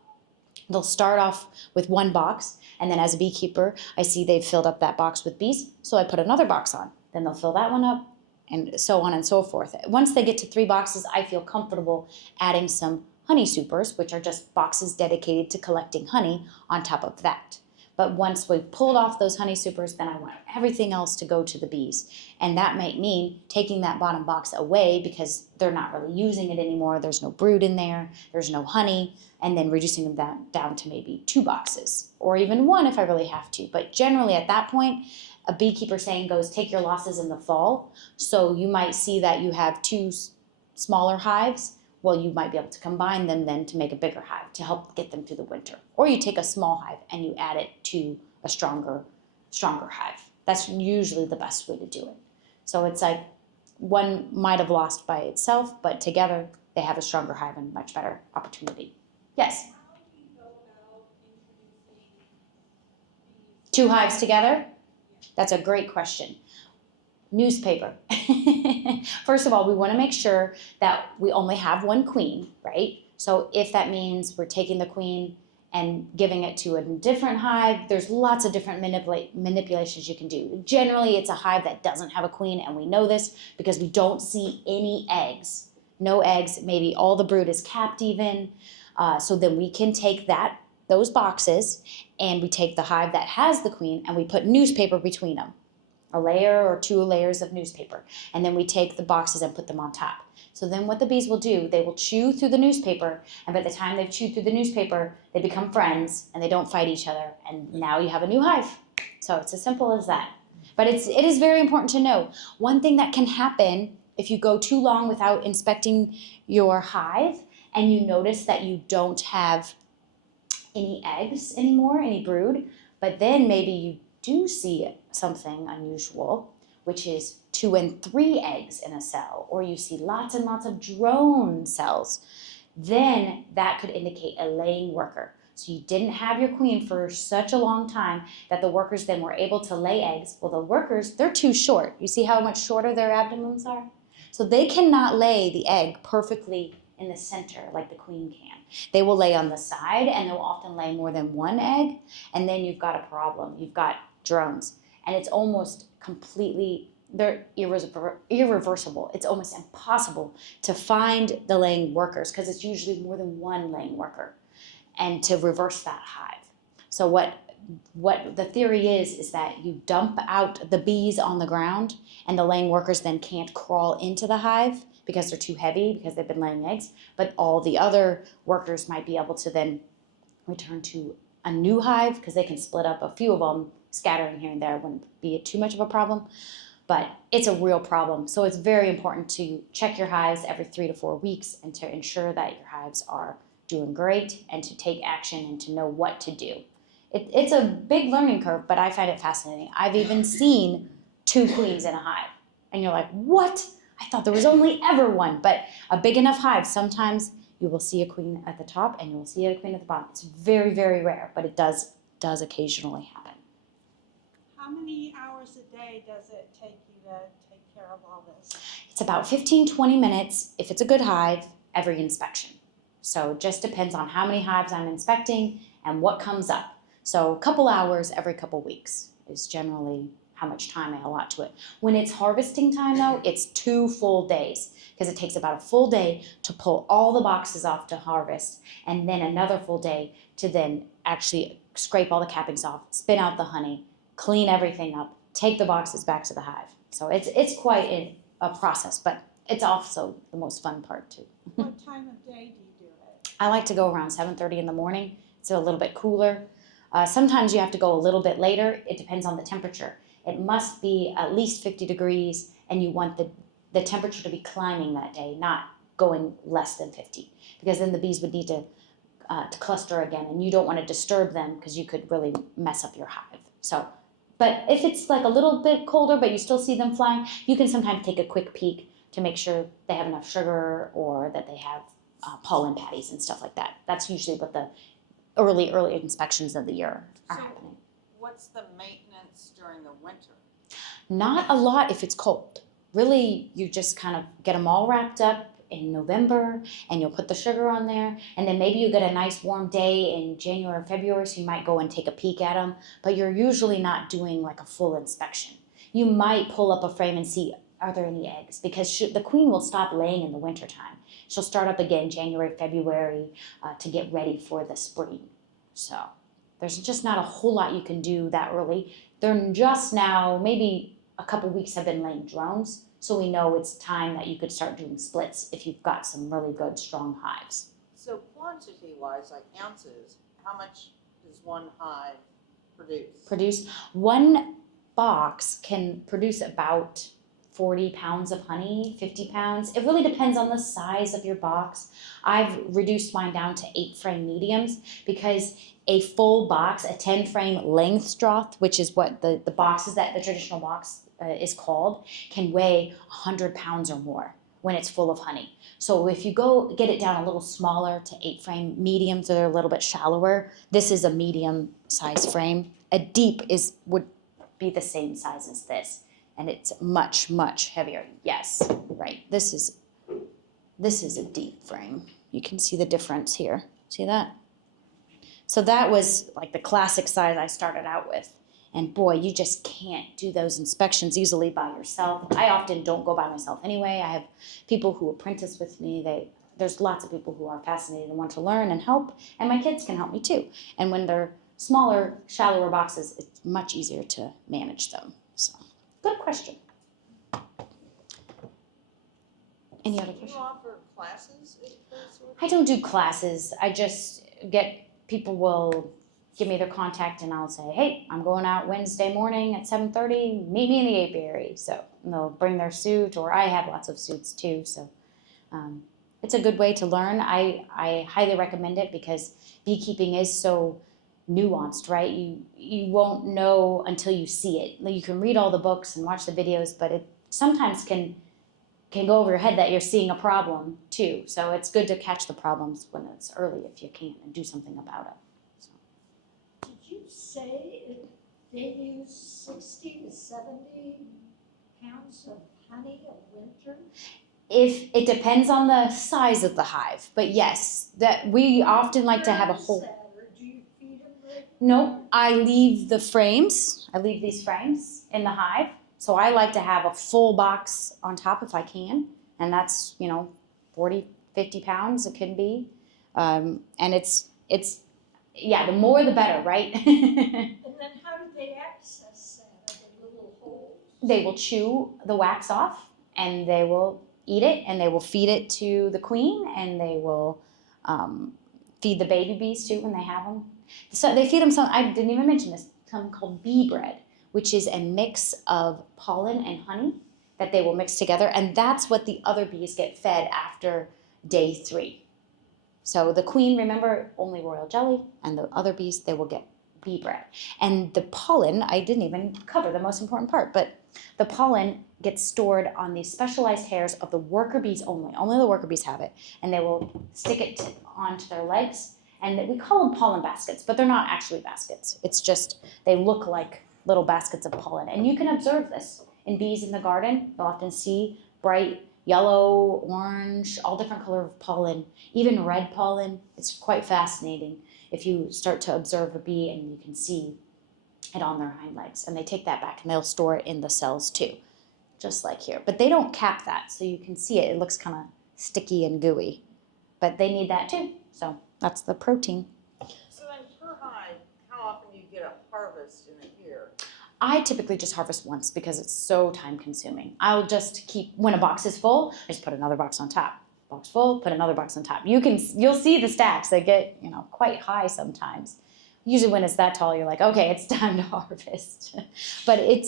They'll start off with one box, and then as a beekeeper, I see they've filled up that box with bees, so I put another box on. Then they'll fill that one up, and so on and so forth. Once they get to 3 boxes, I feel comfortable adding some honey supers, which are just boxes dedicated to collecting honey on top of that. But once we've pulled off those honey supers, then I want everything else to go to the bees. And that might mean taking that bottom box away, because they're not really using it anymore. There's no brood in there. There's no honey. And then reducing them down to maybe 2 boxes, or even 1 if I really have to. But generally at that point, a beekeeper saying goes, take your losses in the fall. So you might see that you have 2 smaller hives. Well, you might be able to combine them then to make a bigger hive to help get them through the winter. Or you take a small hive and you add it to a stronger hive. That's usually the best way to do it. So it's like one might have lost by itself, but together they have a stronger hive and much better opportunity. Yes? How do you go about introducing these? 2 hives together? That's a great question. Newspaper. First of all, we want to make sure that we only have 1 queen, right? So if that means we're taking the queen and giving it to a different hive, there's lots of different manipulations you can do. Generally, it's a hive that doesn't have a queen, and we know this because we don't see any eggs. No eggs, maybe all the brood is capped even. So then we can take those boxes, and we take the hive that has the queen, and we put newspaper between them. A layer or 2 layers of newspaper. And then we take the boxes and put them on top. So then what the bees will do, they will chew through the newspaper, and by the time they've chewed through the newspaper, they become friends and they don't fight each other, and now you have a new hive. So it's as simple as that. But it is very important to know. One thing that can happen if you go too long without inspecting your hive and you notice that you don't have any eggs anymore, any brood, but then maybe you do see something unusual, which is 2 and 3 eggs in a cell, or you see lots and lots of drone cells, then that could indicate a laying worker. So you didn't have your queen for such a long time that the workers then were able to lay eggs. Well, the workers, they're too short. You see how much shorter their abdomens are? So they cannot lay the egg perfectly in the center like the queen can. They will lay on the side, and they'll often lay more than 1 egg, and then you've got a problem. You've got drones, and it's almost completely, they're irreversible. It's almost impossible to find the laying workers because it's usually more than 1 laying worker, and to reverse that hive. So what the theory is that you dump out the bees on the ground, and the laying workers then can't crawl into the hive because they're too heavy because they've been laying eggs, but all the other workers might be able to then return to a new hive because they can split up. A few of them scattering here and there wouldn't be too much of a problem, but it's a real problem. So it's very important to check your hives every 3 to 4 weeks and to ensure that your hives are doing great and to take action and to know what to do. It's a big learning curve, but I find it fascinating. I've even seen 2 queens in a hive, and you're like, what? I thought there was only ever 1, but a big enough hive, sometimes you will see a queen at the top and you will see a queen at the bottom. It's very, very rare, but it does occasionally happen. How many hours a day does it take you to take care of all this? It's about 15, 20 minutes, if it's a good hive, every inspection. So it just depends on how many hives I'm inspecting and what comes up. So a couple hours every couple weeks is generally how much time I allot to it. When it's harvesting time though, it's 2 full days because it takes about a full day to pull all the boxes off to harvest, and then another full day to then actually scrape all the cappings off, spin out the honey, clean everything up, take the boxes back to the hive. So it's quite a process, but it's also the most fun part too. What time of day do you do it? I like to go around 7:30 in the morning. It's a little bit cooler. Sometimes you have to go a little bit later. It depends on the temperature. It must be at least 50 degrees, and you want the temperature to be climbing that day, not going less than 50, because then the bees would need to cluster again, and you don't want to disturb them because you could really mess up your hive. So, but if it's like a little bit colder, but you still see them flying, you can sometimes take a quick peek to make sure they have enough sugar or that they have pollen patties and stuff like that. That's usually what the early inspections of the year are happening. What's the maintenance during the winter? Not a lot if it's cold. Really, you just kind of get them all wrapped up in November, and you'll put the sugar on there, and then maybe you get a nice warm day in January or February, so you might go and take a peek at them, but you're usually not doing like a full inspection. You might pull up a frame and see, are there any eggs? Because the queen will stop laying in the wintertime. She'll start up again January, February to get ready for the spring. So there's just not a whole lot you can do that early. They're just now, maybe a couple weeks have been laying drones, so we know it's time that you could start doing splits if you've got some really good, strong hives. So quantity-wise, like ounces, how much does one hive produce? One box can produce about 40 pounds of honey, 50 pounds. It really depends on the size of your box. I've reduced mine down to 8-frame mediums because a full box, a 10-frame length draught, which is what the boxes that the traditional box is called, can weigh 100 pounds or more when it's full of honey. So if you go get it down a little smaller to 8-frame mediums, that are a little bit shallower, this is a medium size frame. A deep would be the same size as this, and it's much, much heavier. Yes, right. This is a deep frame. You can see the difference here. See that? So that was like the classic size I started out with. And boy, you just can't do those inspections easily by yourself. I often don't go by myself anyway. I have people who apprentice with me. There's lots of people who are fascinated and want to learn and help, and my kids can help me too. And when they're smaller, shallower boxes, it's much easier to manage them. So, good question. Any other Do you questions? offer classes for this sort of I don't do classes. I just get people will give me their contact, and I'll say, hey, I'm going out Wednesday morning at 7:30. Meet me in the apiary. So and they'll bring their suit, or I have lots of suits too. So it's a good way to learn. I highly recommend it because beekeeping is so nuanced, right? You won't know until you see it. Like, you can read all the books and watch the videos, but it sometimes can go over your head that you're seeing a problem too. So it's good to catch the problems when it's early if you can and do something about it. Did you say they use 60 to 70 pounds of honey a winter? If it depends on the size of the hive, but yes, that we often like to have a whole. Or do you feed them regularly? No, I leave the frames. I leave these frames in the hive. So I like to have a full box on top if I can. And that's, 40, 50 pounds it can be. And it's the more the better, right? And then how do they access that? Are there little holes? They will chew the wax off and they will eat it, and they will feed it to the queen, and they will feed the baby bees too when they have them. So they feed them some, I didn't even mention this, something called bee bread, which is a mix of pollen and honey that they will mix together, and that's what the other bees get fed after day 3. So the queen, remember, only royal jelly, and the other bees, they will get bee bread. And the pollen, I didn't even cover the most important part, but the pollen gets stored on these specialized hairs of the worker bees only. Only the worker bees have it, and they will stick it onto their legs, and we call them pollen baskets, but they're not actually baskets. It's just, they look like little baskets of pollen. And you can observe this in bees in the garden. You'll often see bright yellow, orange, all different color of pollen, even red pollen. It's quite fascinating if you start to observe a bee and you can see it on their hind legs. And they take that back and they'll store it in the cells too, just like here. But they don't cap that, so you can see it. It looks kind of sticky and gooey, but they need that too. So that's the protein. So then per hive, how often do you get a harvest in a year? I typically just harvest once because it's so time consuming. I'll just keep, when a box is full, I just put another box on top. Box full, put another box on top. You'll see the stacks. They get, quite high sometimes. Usually when it's that tall, you're like, okay, it's time to harvest. But it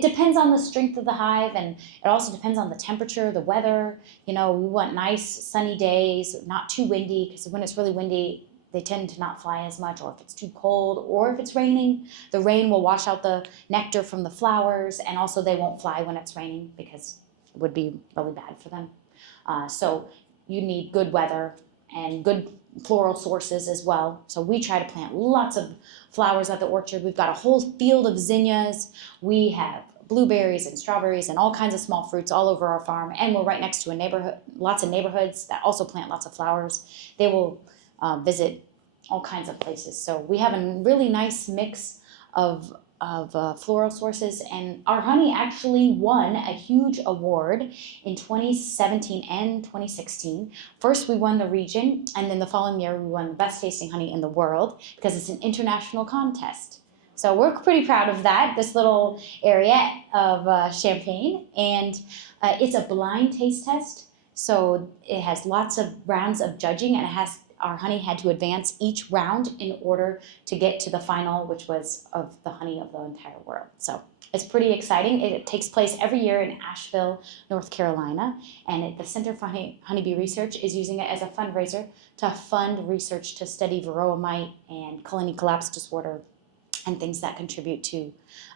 depends on the strength of the hive, and it also depends on the temperature, the weather. We want nice sunny days, not too windy, because when it's really windy, they tend to not fly as much, or if it's too cold, or if it's raining, the rain will wash out the nectar from the flowers, and also they won't fly when it's raining because it would be really bad for them. So you need good weather and good floral sources as well. So we try to plant lots of flowers at the orchard. We've got a whole field of zinnias. We have blueberries and strawberries and all kinds of small fruits all over our farm, and we're right next to a neighborhood, lots of neighborhoods that also plant lots of flowers. They will visit all kinds of places. So we have a really nice mix of floral sources, and our honey actually won a huge award in 2017 and 2016. First we won the region, and then the following year we won the best tasting honey in the world because it's an international contest. So we're pretty proud of that, this little area of Champaign, and it's a blind taste test. So it has lots of rounds of judging, and our honey had to advance each round in order to get to the final, which was of the honey of the entire world. So it's pretty exciting. It takes place every year in Asheville, North Carolina, and the Center for Honeybee Research is using it as a fundraiser to fund research to study varroa mite and colony collapse disorder and things that contribute to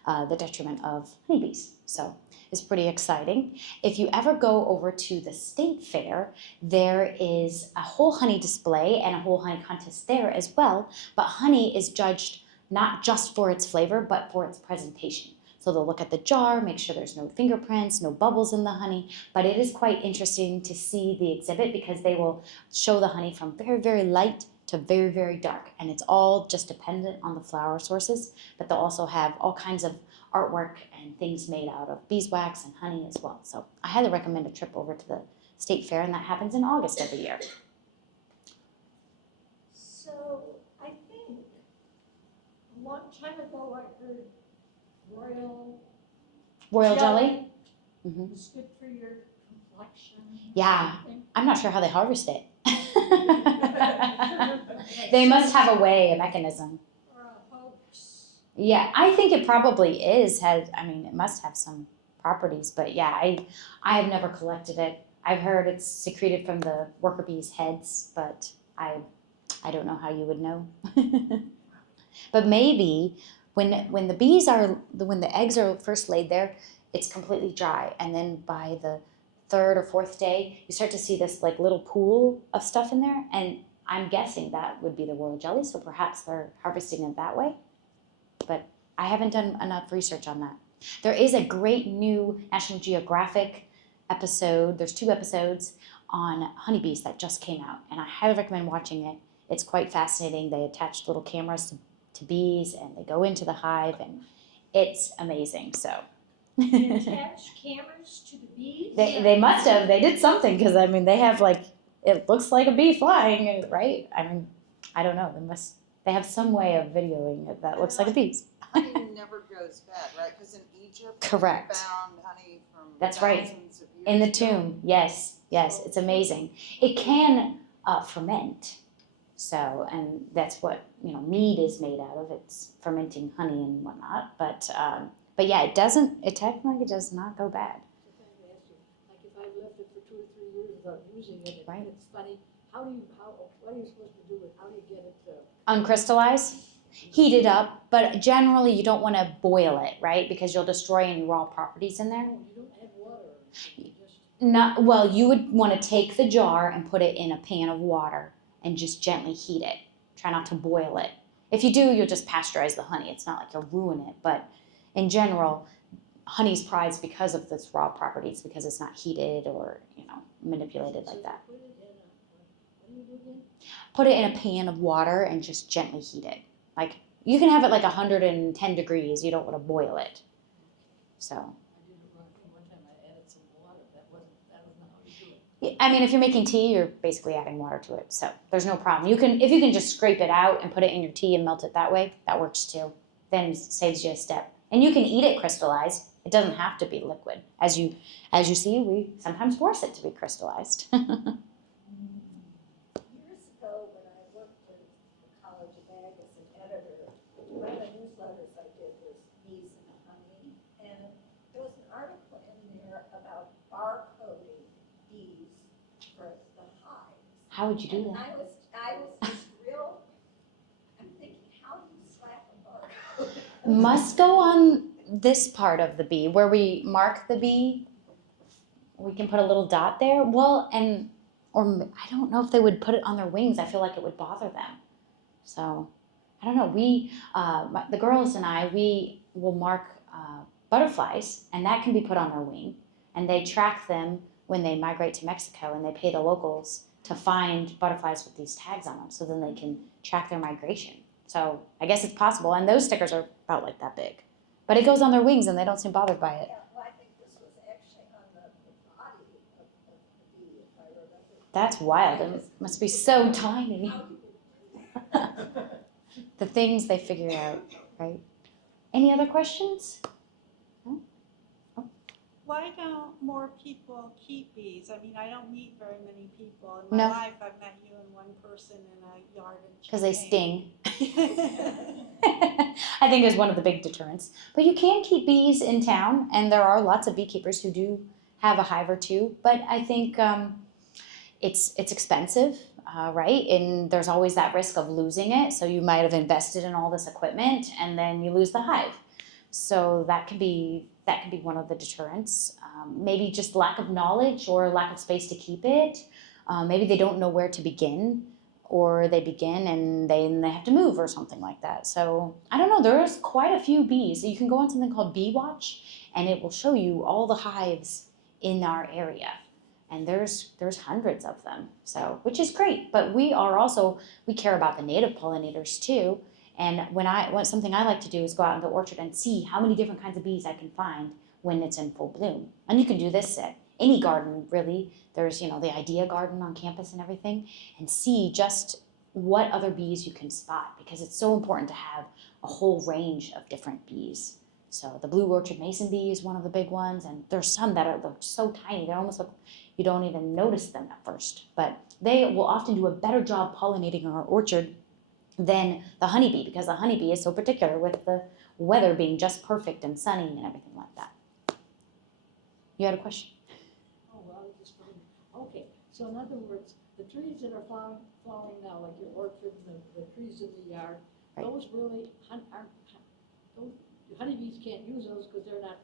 the detriment of honeybees. So it's pretty exciting. If you ever go over to the state fair, there is a whole honey display and a whole honey contest there as well, but honey is judged not just for its flavor, but for its presentation. So they'll look at the jar, make sure there's no fingerprints, no bubbles in the honey, but it is quite interesting to see the exhibit because they will show the honey from very, very light to very, very dark, and it's all just dependent on the flower sources, but they'll also have all kinds of artwork and things made out of beeswax and honey as well. So I highly recommend a trip over to the state fair, and that happens in August every year. So I think a long time ago I heard Royal jelly? was good for your complexion. Yeah, I'm not sure how they harvest it. They must have a mechanism. Right. Yeah, I think it probably I mean, it must have some properties, but yeah, I have never collected it. I've heard it's secreted from the worker bees' heads, but I don't know how you would know. But maybe when the bees are when the eggs are first laid there, it's completely dry, and then by the third or fourth day, you start to see this like little pool of stuff in there, and I'm guessing that would be the royal jelly. So perhaps they're harvesting it that way. But I haven't done enough research on that. There is a great new National Geographic episode. There's 2 episodes on honeybees that just came out, and I highly recommend watching it. It's quite fascinating. They attach little cameras to bees, and they go into the hive, and it's amazing. So They attach cameras to the bees? they must have. They did something because I mean they have like it looks like a bee flying, right? I mean I don't know. They have some way of videoing it that looks like a bee's. Honey never goes bad, right? Because in Egypt, Correct. they found honey from That's right. thousands of years In the ago. tomb, yes, it's amazing. It can ferment, so and that's what mead is made out of. It's fermenting honey and whatnot. But yeah, it doesn't. It technically does not go bad. Sometimes I ask you, like if I've left it for 2 or 3 years without using it, Right. and it's funny, what are you supposed to do with, how do you get it to? Uncrystallize, heat it up, but generally you don't want to boil it, right? Because you'll destroy any raw properties in there. No, you don't add water, you just. Not well. You would want to take the jar and put it in a pan of water and just gently heat it. Try not to boil it. If you do, you'll just pasteurize the honey. It's not like you'll ruin it, but in general, honey's prized because of its raw properties, because it's not heated or manipulated like that. Put it in a, what do you do again? Put it in a pan of water and just gently heat it. Like you can have it like 110 degrees. You don't want to boil it. So. I did it wrong, one time I added some water, that was not how you do it. I mean, if you're making tea, you're basically adding water to it, so there's no problem. If you can just scrape it out and put it in your tea and melt it that way, that works too. Then it saves you a step. And you can eat it crystallized. It doesn't have to be liquid. As you see, we sometimes force it to be crystallized. Years ago, when I worked at the College of Ag as an editor, one of the newsletters I did was Bees and Honey, and there was an article in there about barcoding bees for the hives. How would you do And that? I was just I'm thinking, how do you slap a barcode? Must go on this part of the bee where we mark the bee. We can put a little dot there. Well, or I don't know if they would put it on their wings. I feel like it would bother them. So I don't know. The girls and I, we will mark butterflies, and that can be put on their wing, and they track them when they migrate to Mexico, and they pay the locals to find butterflies with these tags on them, so then they can track their migration. So I guess it's possible, and those stickers are about like that big, but it goes on their wings, and they don't seem bothered by it. Yeah, well, I think this was actually on the body of the bee, if I remember. That's wild. It must be so tiny. How do you do that? The things they figure out, right? Any other questions? Why don't more people keep bees? I mean, I don't meet very many people. In my No. life, I've met you and one person in a yard in Because they Champaign. sting. I think is one of the big deterrents. But you can keep bees in town, and there are lots of beekeepers who do have a hive or two. But I think it's expensive, right? And there's always that risk of losing it. So you might have invested in all this equipment, and then you lose the hive. So that could be one of the deterrents. Maybe just lack of knowledge or lack of space to keep it. Maybe they don't know where to begin, or they begin and they have to move or something like that. So I don't know. There's quite a few bees. You can go on something called Bee Watch, and it will show you all the hives in our area. And there's hundreds of them. So which is great. But we care about the native pollinators too. And something I like to do is go out in the orchard and see how many different kinds of bees I can find when it's in full bloom. And you can do this at any garden, really. There's, the Idea Garden on campus and everything, and see just what other bees you can spot, because it's so important to have a whole range of different bees. So the blue orchard mason bee is one of the big ones, and there's some that are so tiny, they almost look, you don't even notice them at first. But they will often do a better job pollinating our orchard than the honeybee, because the honeybee is so particular with weather being just perfect and sunny and everything like that. You had a question? Oh, well, I was just wondering, okay, so in other words, the trees that are flowering now, like your orchard and the trees in the yard, Right. those really those honeybees can't use those because they're not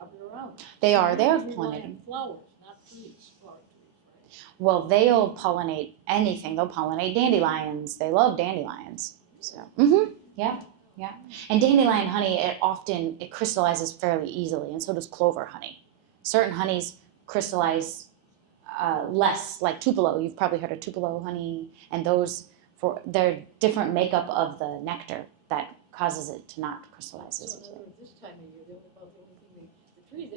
up and around. They are Rely pollinating. on flowers, not trees, flower trees, right? Well, they'll pollinate anything. They'll pollinate dandelions. They love dandelions. So, yeah. And dandelion honey, it crystallizes fairly easily, and so does clover honey. Certain honeys crystallize less, like tupelo. You've probably heard of tupelo honey, and those for their different makeup of the nectar that causes it to not crystallize as So in easily. other words, this time of year, the only thing, the trees,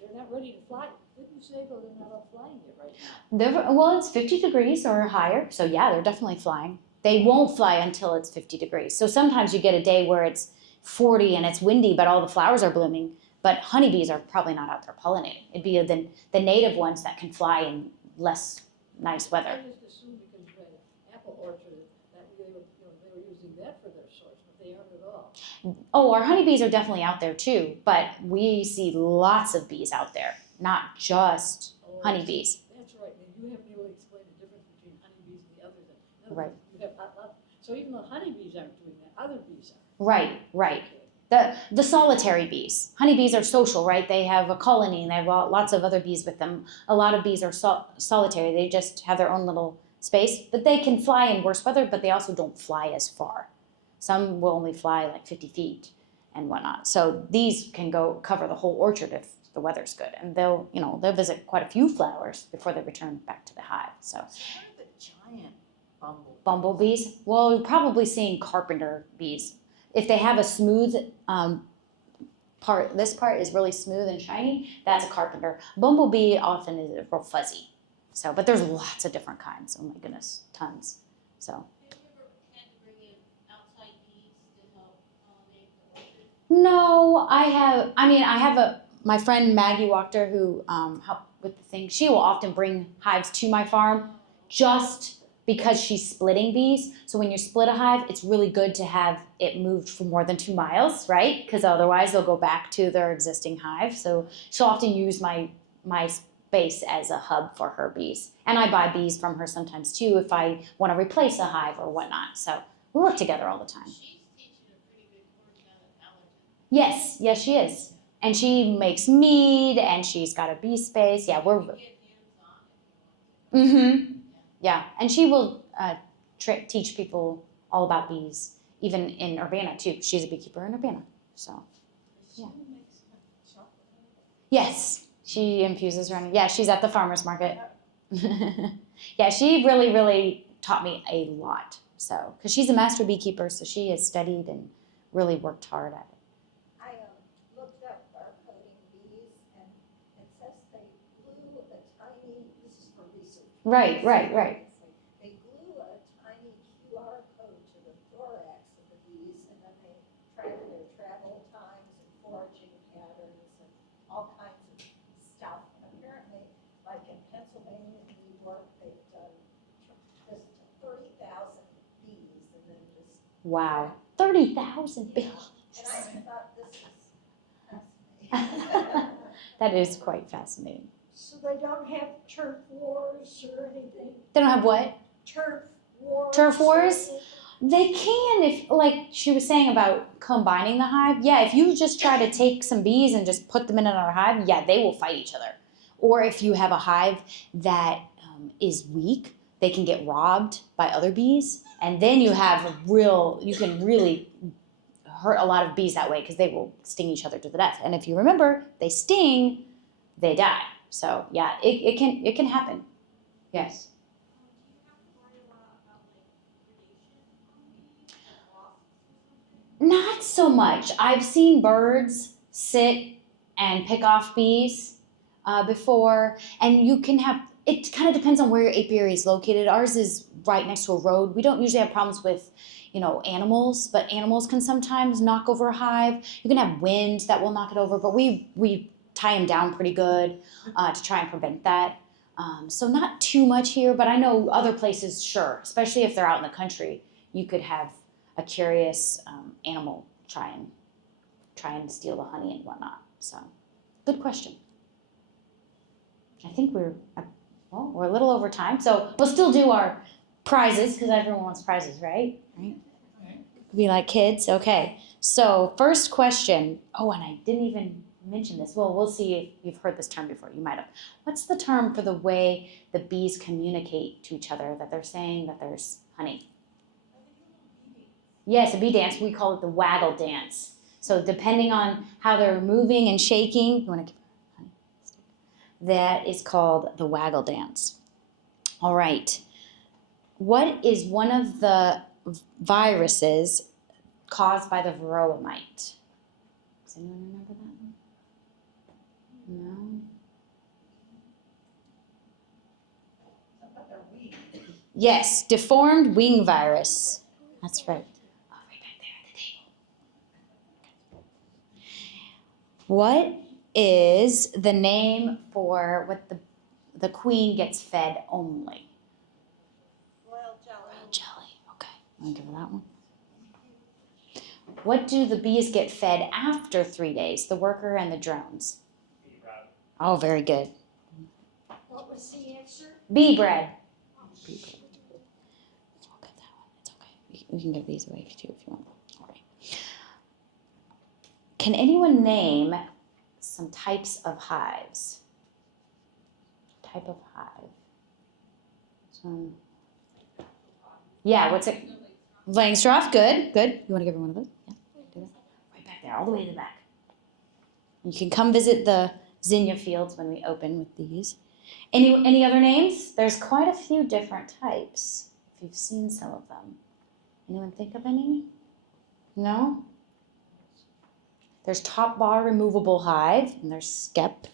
they're not ready to fly. Didn't you say, though, they're not all flying yet right now? Well, it's 50 degrees or higher, so yeah, they're definitely flying. They won't fly until it's 50 degrees. So sometimes you get a day where it's 40 and it's windy, but all the flowers are blooming. But honeybees are probably not out there pollinating. It'd be the native ones that can fly in less nice weather. I just assumed because you had an apple orchard, that they were using that for their source, but they aren't at all. Oh, our honeybees are definitely out there too, but we see lots of bees out there, not just honeybees. That's right, and you haven't really explained the difference between honeybees and the others. In other Right. words, you have so even though honeybees aren't doing that, other bees are. Right. Okay. The solitary bees. Honeybees are social, right? They have a colony and they have lots of other bees with them. A lot of bees are solitary. They just have their own little space, but they can fly in worse weather, but they also don't fly as far. Some will only fly like 50 feet and whatnot. So these can go cover the whole orchard if the weather's good, and they'll visit quite a few flowers before they return back to the hive. So So what are the giant bumblebees? bumblebees, well, you're probably seeing carpenter bees. If they have a smooth part, this part is really smooth and shiny, that's a carpenter. Bumblebee often is real fuzzy. So, but there's lots of different kinds. Oh my goodness, tons. So. Have you ever had to bring in outside bees to help pollinate the orchard? No, I have my friend Maggie Wachter who helped with the thing. She will often bring hives to my farm just because she's splitting bees. So when you split a hive, it's really good to have it moved for more than 2 miles, right? Because otherwise they'll go back to their existing hive. So she'll often use my space as a hub for her bees. And I buy bees from her sometimes too if I want to replace a hive or whatnot. So we work together all the time. She's teaching a pretty good course down at Allerton. Yes, she is. And she makes mead and she's got a bee space. Yeah, we're. You get hands-on if you want to. Yeah, and she will teach people all about bees, even in Urbana too. She's a beekeeper in Urbana, so. Yeah. She makes chocolate. Yes, she infuses her own. Yeah, she's at the farmer's market. Yeah, she really, really taught me a lot. So, because she's a master beekeeper, so she has studied and really worked hard at it. I looked up barcoding bees, and it says they glue a tiny, this is for research. Right. They glue a tiny QR code to the thorax of the bees, and then they track their travel times and foraging patterns and all kinds of stuff. Apparently, like in Pennsylvania and New York, they've done this to 30,000 bees, and then just. Wow, 30,000 bees. And I thought this was fascinating. That is quite fascinating. So they don't have turf wars or anything? They don't have what? Turf wars? Turf wars? They can, if, like she was saying about combining the hive. Yeah, if you just try to take some bees and just put them in another hive, yeah, they will fight each other. Or if you have a hive that is weak, they can get robbed by other bees. And then you can really hurt a lot of bees that way because they will sting each other to the death. And if you remember, they sting, they die. So yeah, it can happen. Yes. Do you have to worry a lot about like predation on bees, like wasps or something? Not so much. I've seen birds sit and pick off bees before, and you can have. It kind of depends on where your apiary is located. Ours is right next to a road. We don't usually have problems with, animals, but animals can sometimes knock over a hive. You can have wind that will knock it over, but we tie them down pretty good to try and prevent that. So not too much here, but I know other places, sure, especially if they're out in the country, you could have a curious animal try and try and steal the honey and whatnot. So, good question. I think we're a little over time, so we'll still do our prizes because everyone wants prizes, right? Right? Be like kids. Okay. So first question. Oh, and I didn't even mention this. Well, we'll see if you've heard this term before. You might have. What's the term for the way the bees communicate to each other that they're saying that there's honey? Yes, a bee dance. We call it the waggle dance. So depending on how they're moving and shaking, you want to give her honey? That is called the waggle dance. All right. What is one of the viruses caused by the varroa mite? Does anyone remember that one? No? Yes, deformed wing virus. That's right. Oh, right back there at the table. What is the name for what the queen gets fed only? Royal jelly. Royal jelly. Okay, I'm gonna give her that one. What do the bees get fed after 3 days? The worker and the drones. Bee bread. Oh, very good. What was the answer? Bee bread. Bee bread. I'll get that one. It's okay. We can give these away too if you want. All right. Can anyone name some types of hives? Type of hive. Yeah, what's it? Langstroth, good, good. You want to give her one of those? Yeah, do that. Right back there, all the way to the back. You can come visit the zinnia fields when we open with these. Any other names? There's quite a few different types, if you've seen some of them. Anyone think of any? No? There's top bar removable hive, and there's skep.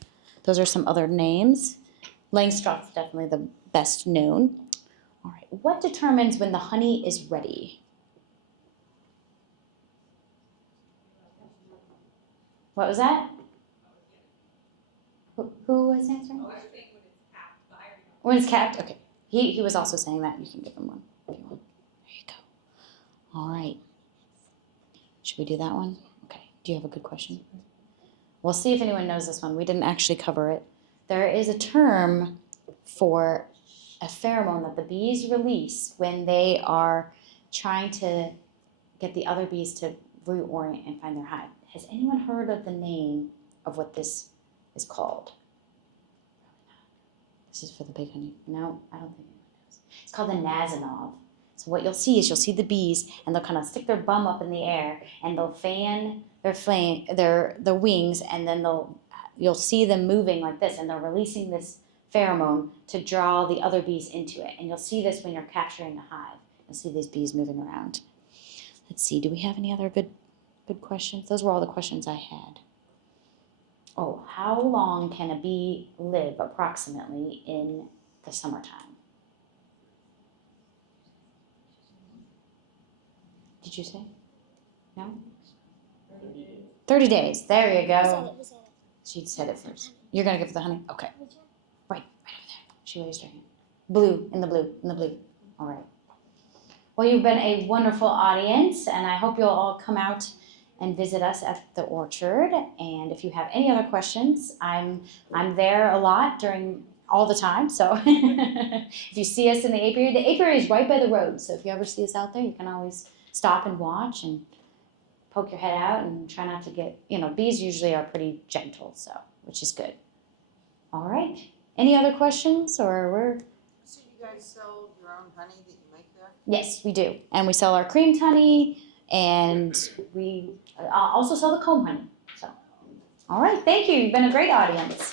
Those are some other names. Langstroth's definitely the best known. All right, what determines when the honey is ready? What was that? Who was answering? When it's capped? Okay. He was also saying that. You can give him one if you want. There you go. All right. Should we do that one? Okay. Do you have a good question? We'll see if anyone knows this one. We didn't actually cover it. There is a term for a pheromone that the bees release when they are trying to get the other bees to reorient and find their hive. Has anyone heard of the name of what this is called? This is for the big honey. No, I don't think anyone knows. It's called the Nazanov. So what you'll see is the bees, and they'll kind of stick their bum up in the air, and they'll fan their wings, and then you'll see them moving like this, and they're releasing this pheromone to draw the other bees into it. And you'll see this when you're capturing a hive. You'll see these bees moving around. Let's see, do we have any other good questions? Those were all the questions I had. Oh, how long can a bee live approximately in the summertime? Did you say? No? 30 days. There you go. She said it first. You're going to give the honey? Okay. Right over there. She raised her hand. Blue, in the blue. All right. Well, you've been a wonderful audience, and I hope you'll all come out and visit us at the orchard. And if you have any other questions, I'm there a lot all the time. So if you see us in the apiary is right by the road. So if you ever see us out there, you can always stop and watch and poke your head out and try not to get, bees usually are pretty gentle, so, which is good. All right. Any other questions So you guys sell your own honey that you make there? Yes, we do. And we sell our creamed honey, and we also sell the comb honey. So, all right. Thank you. You've been a great audience.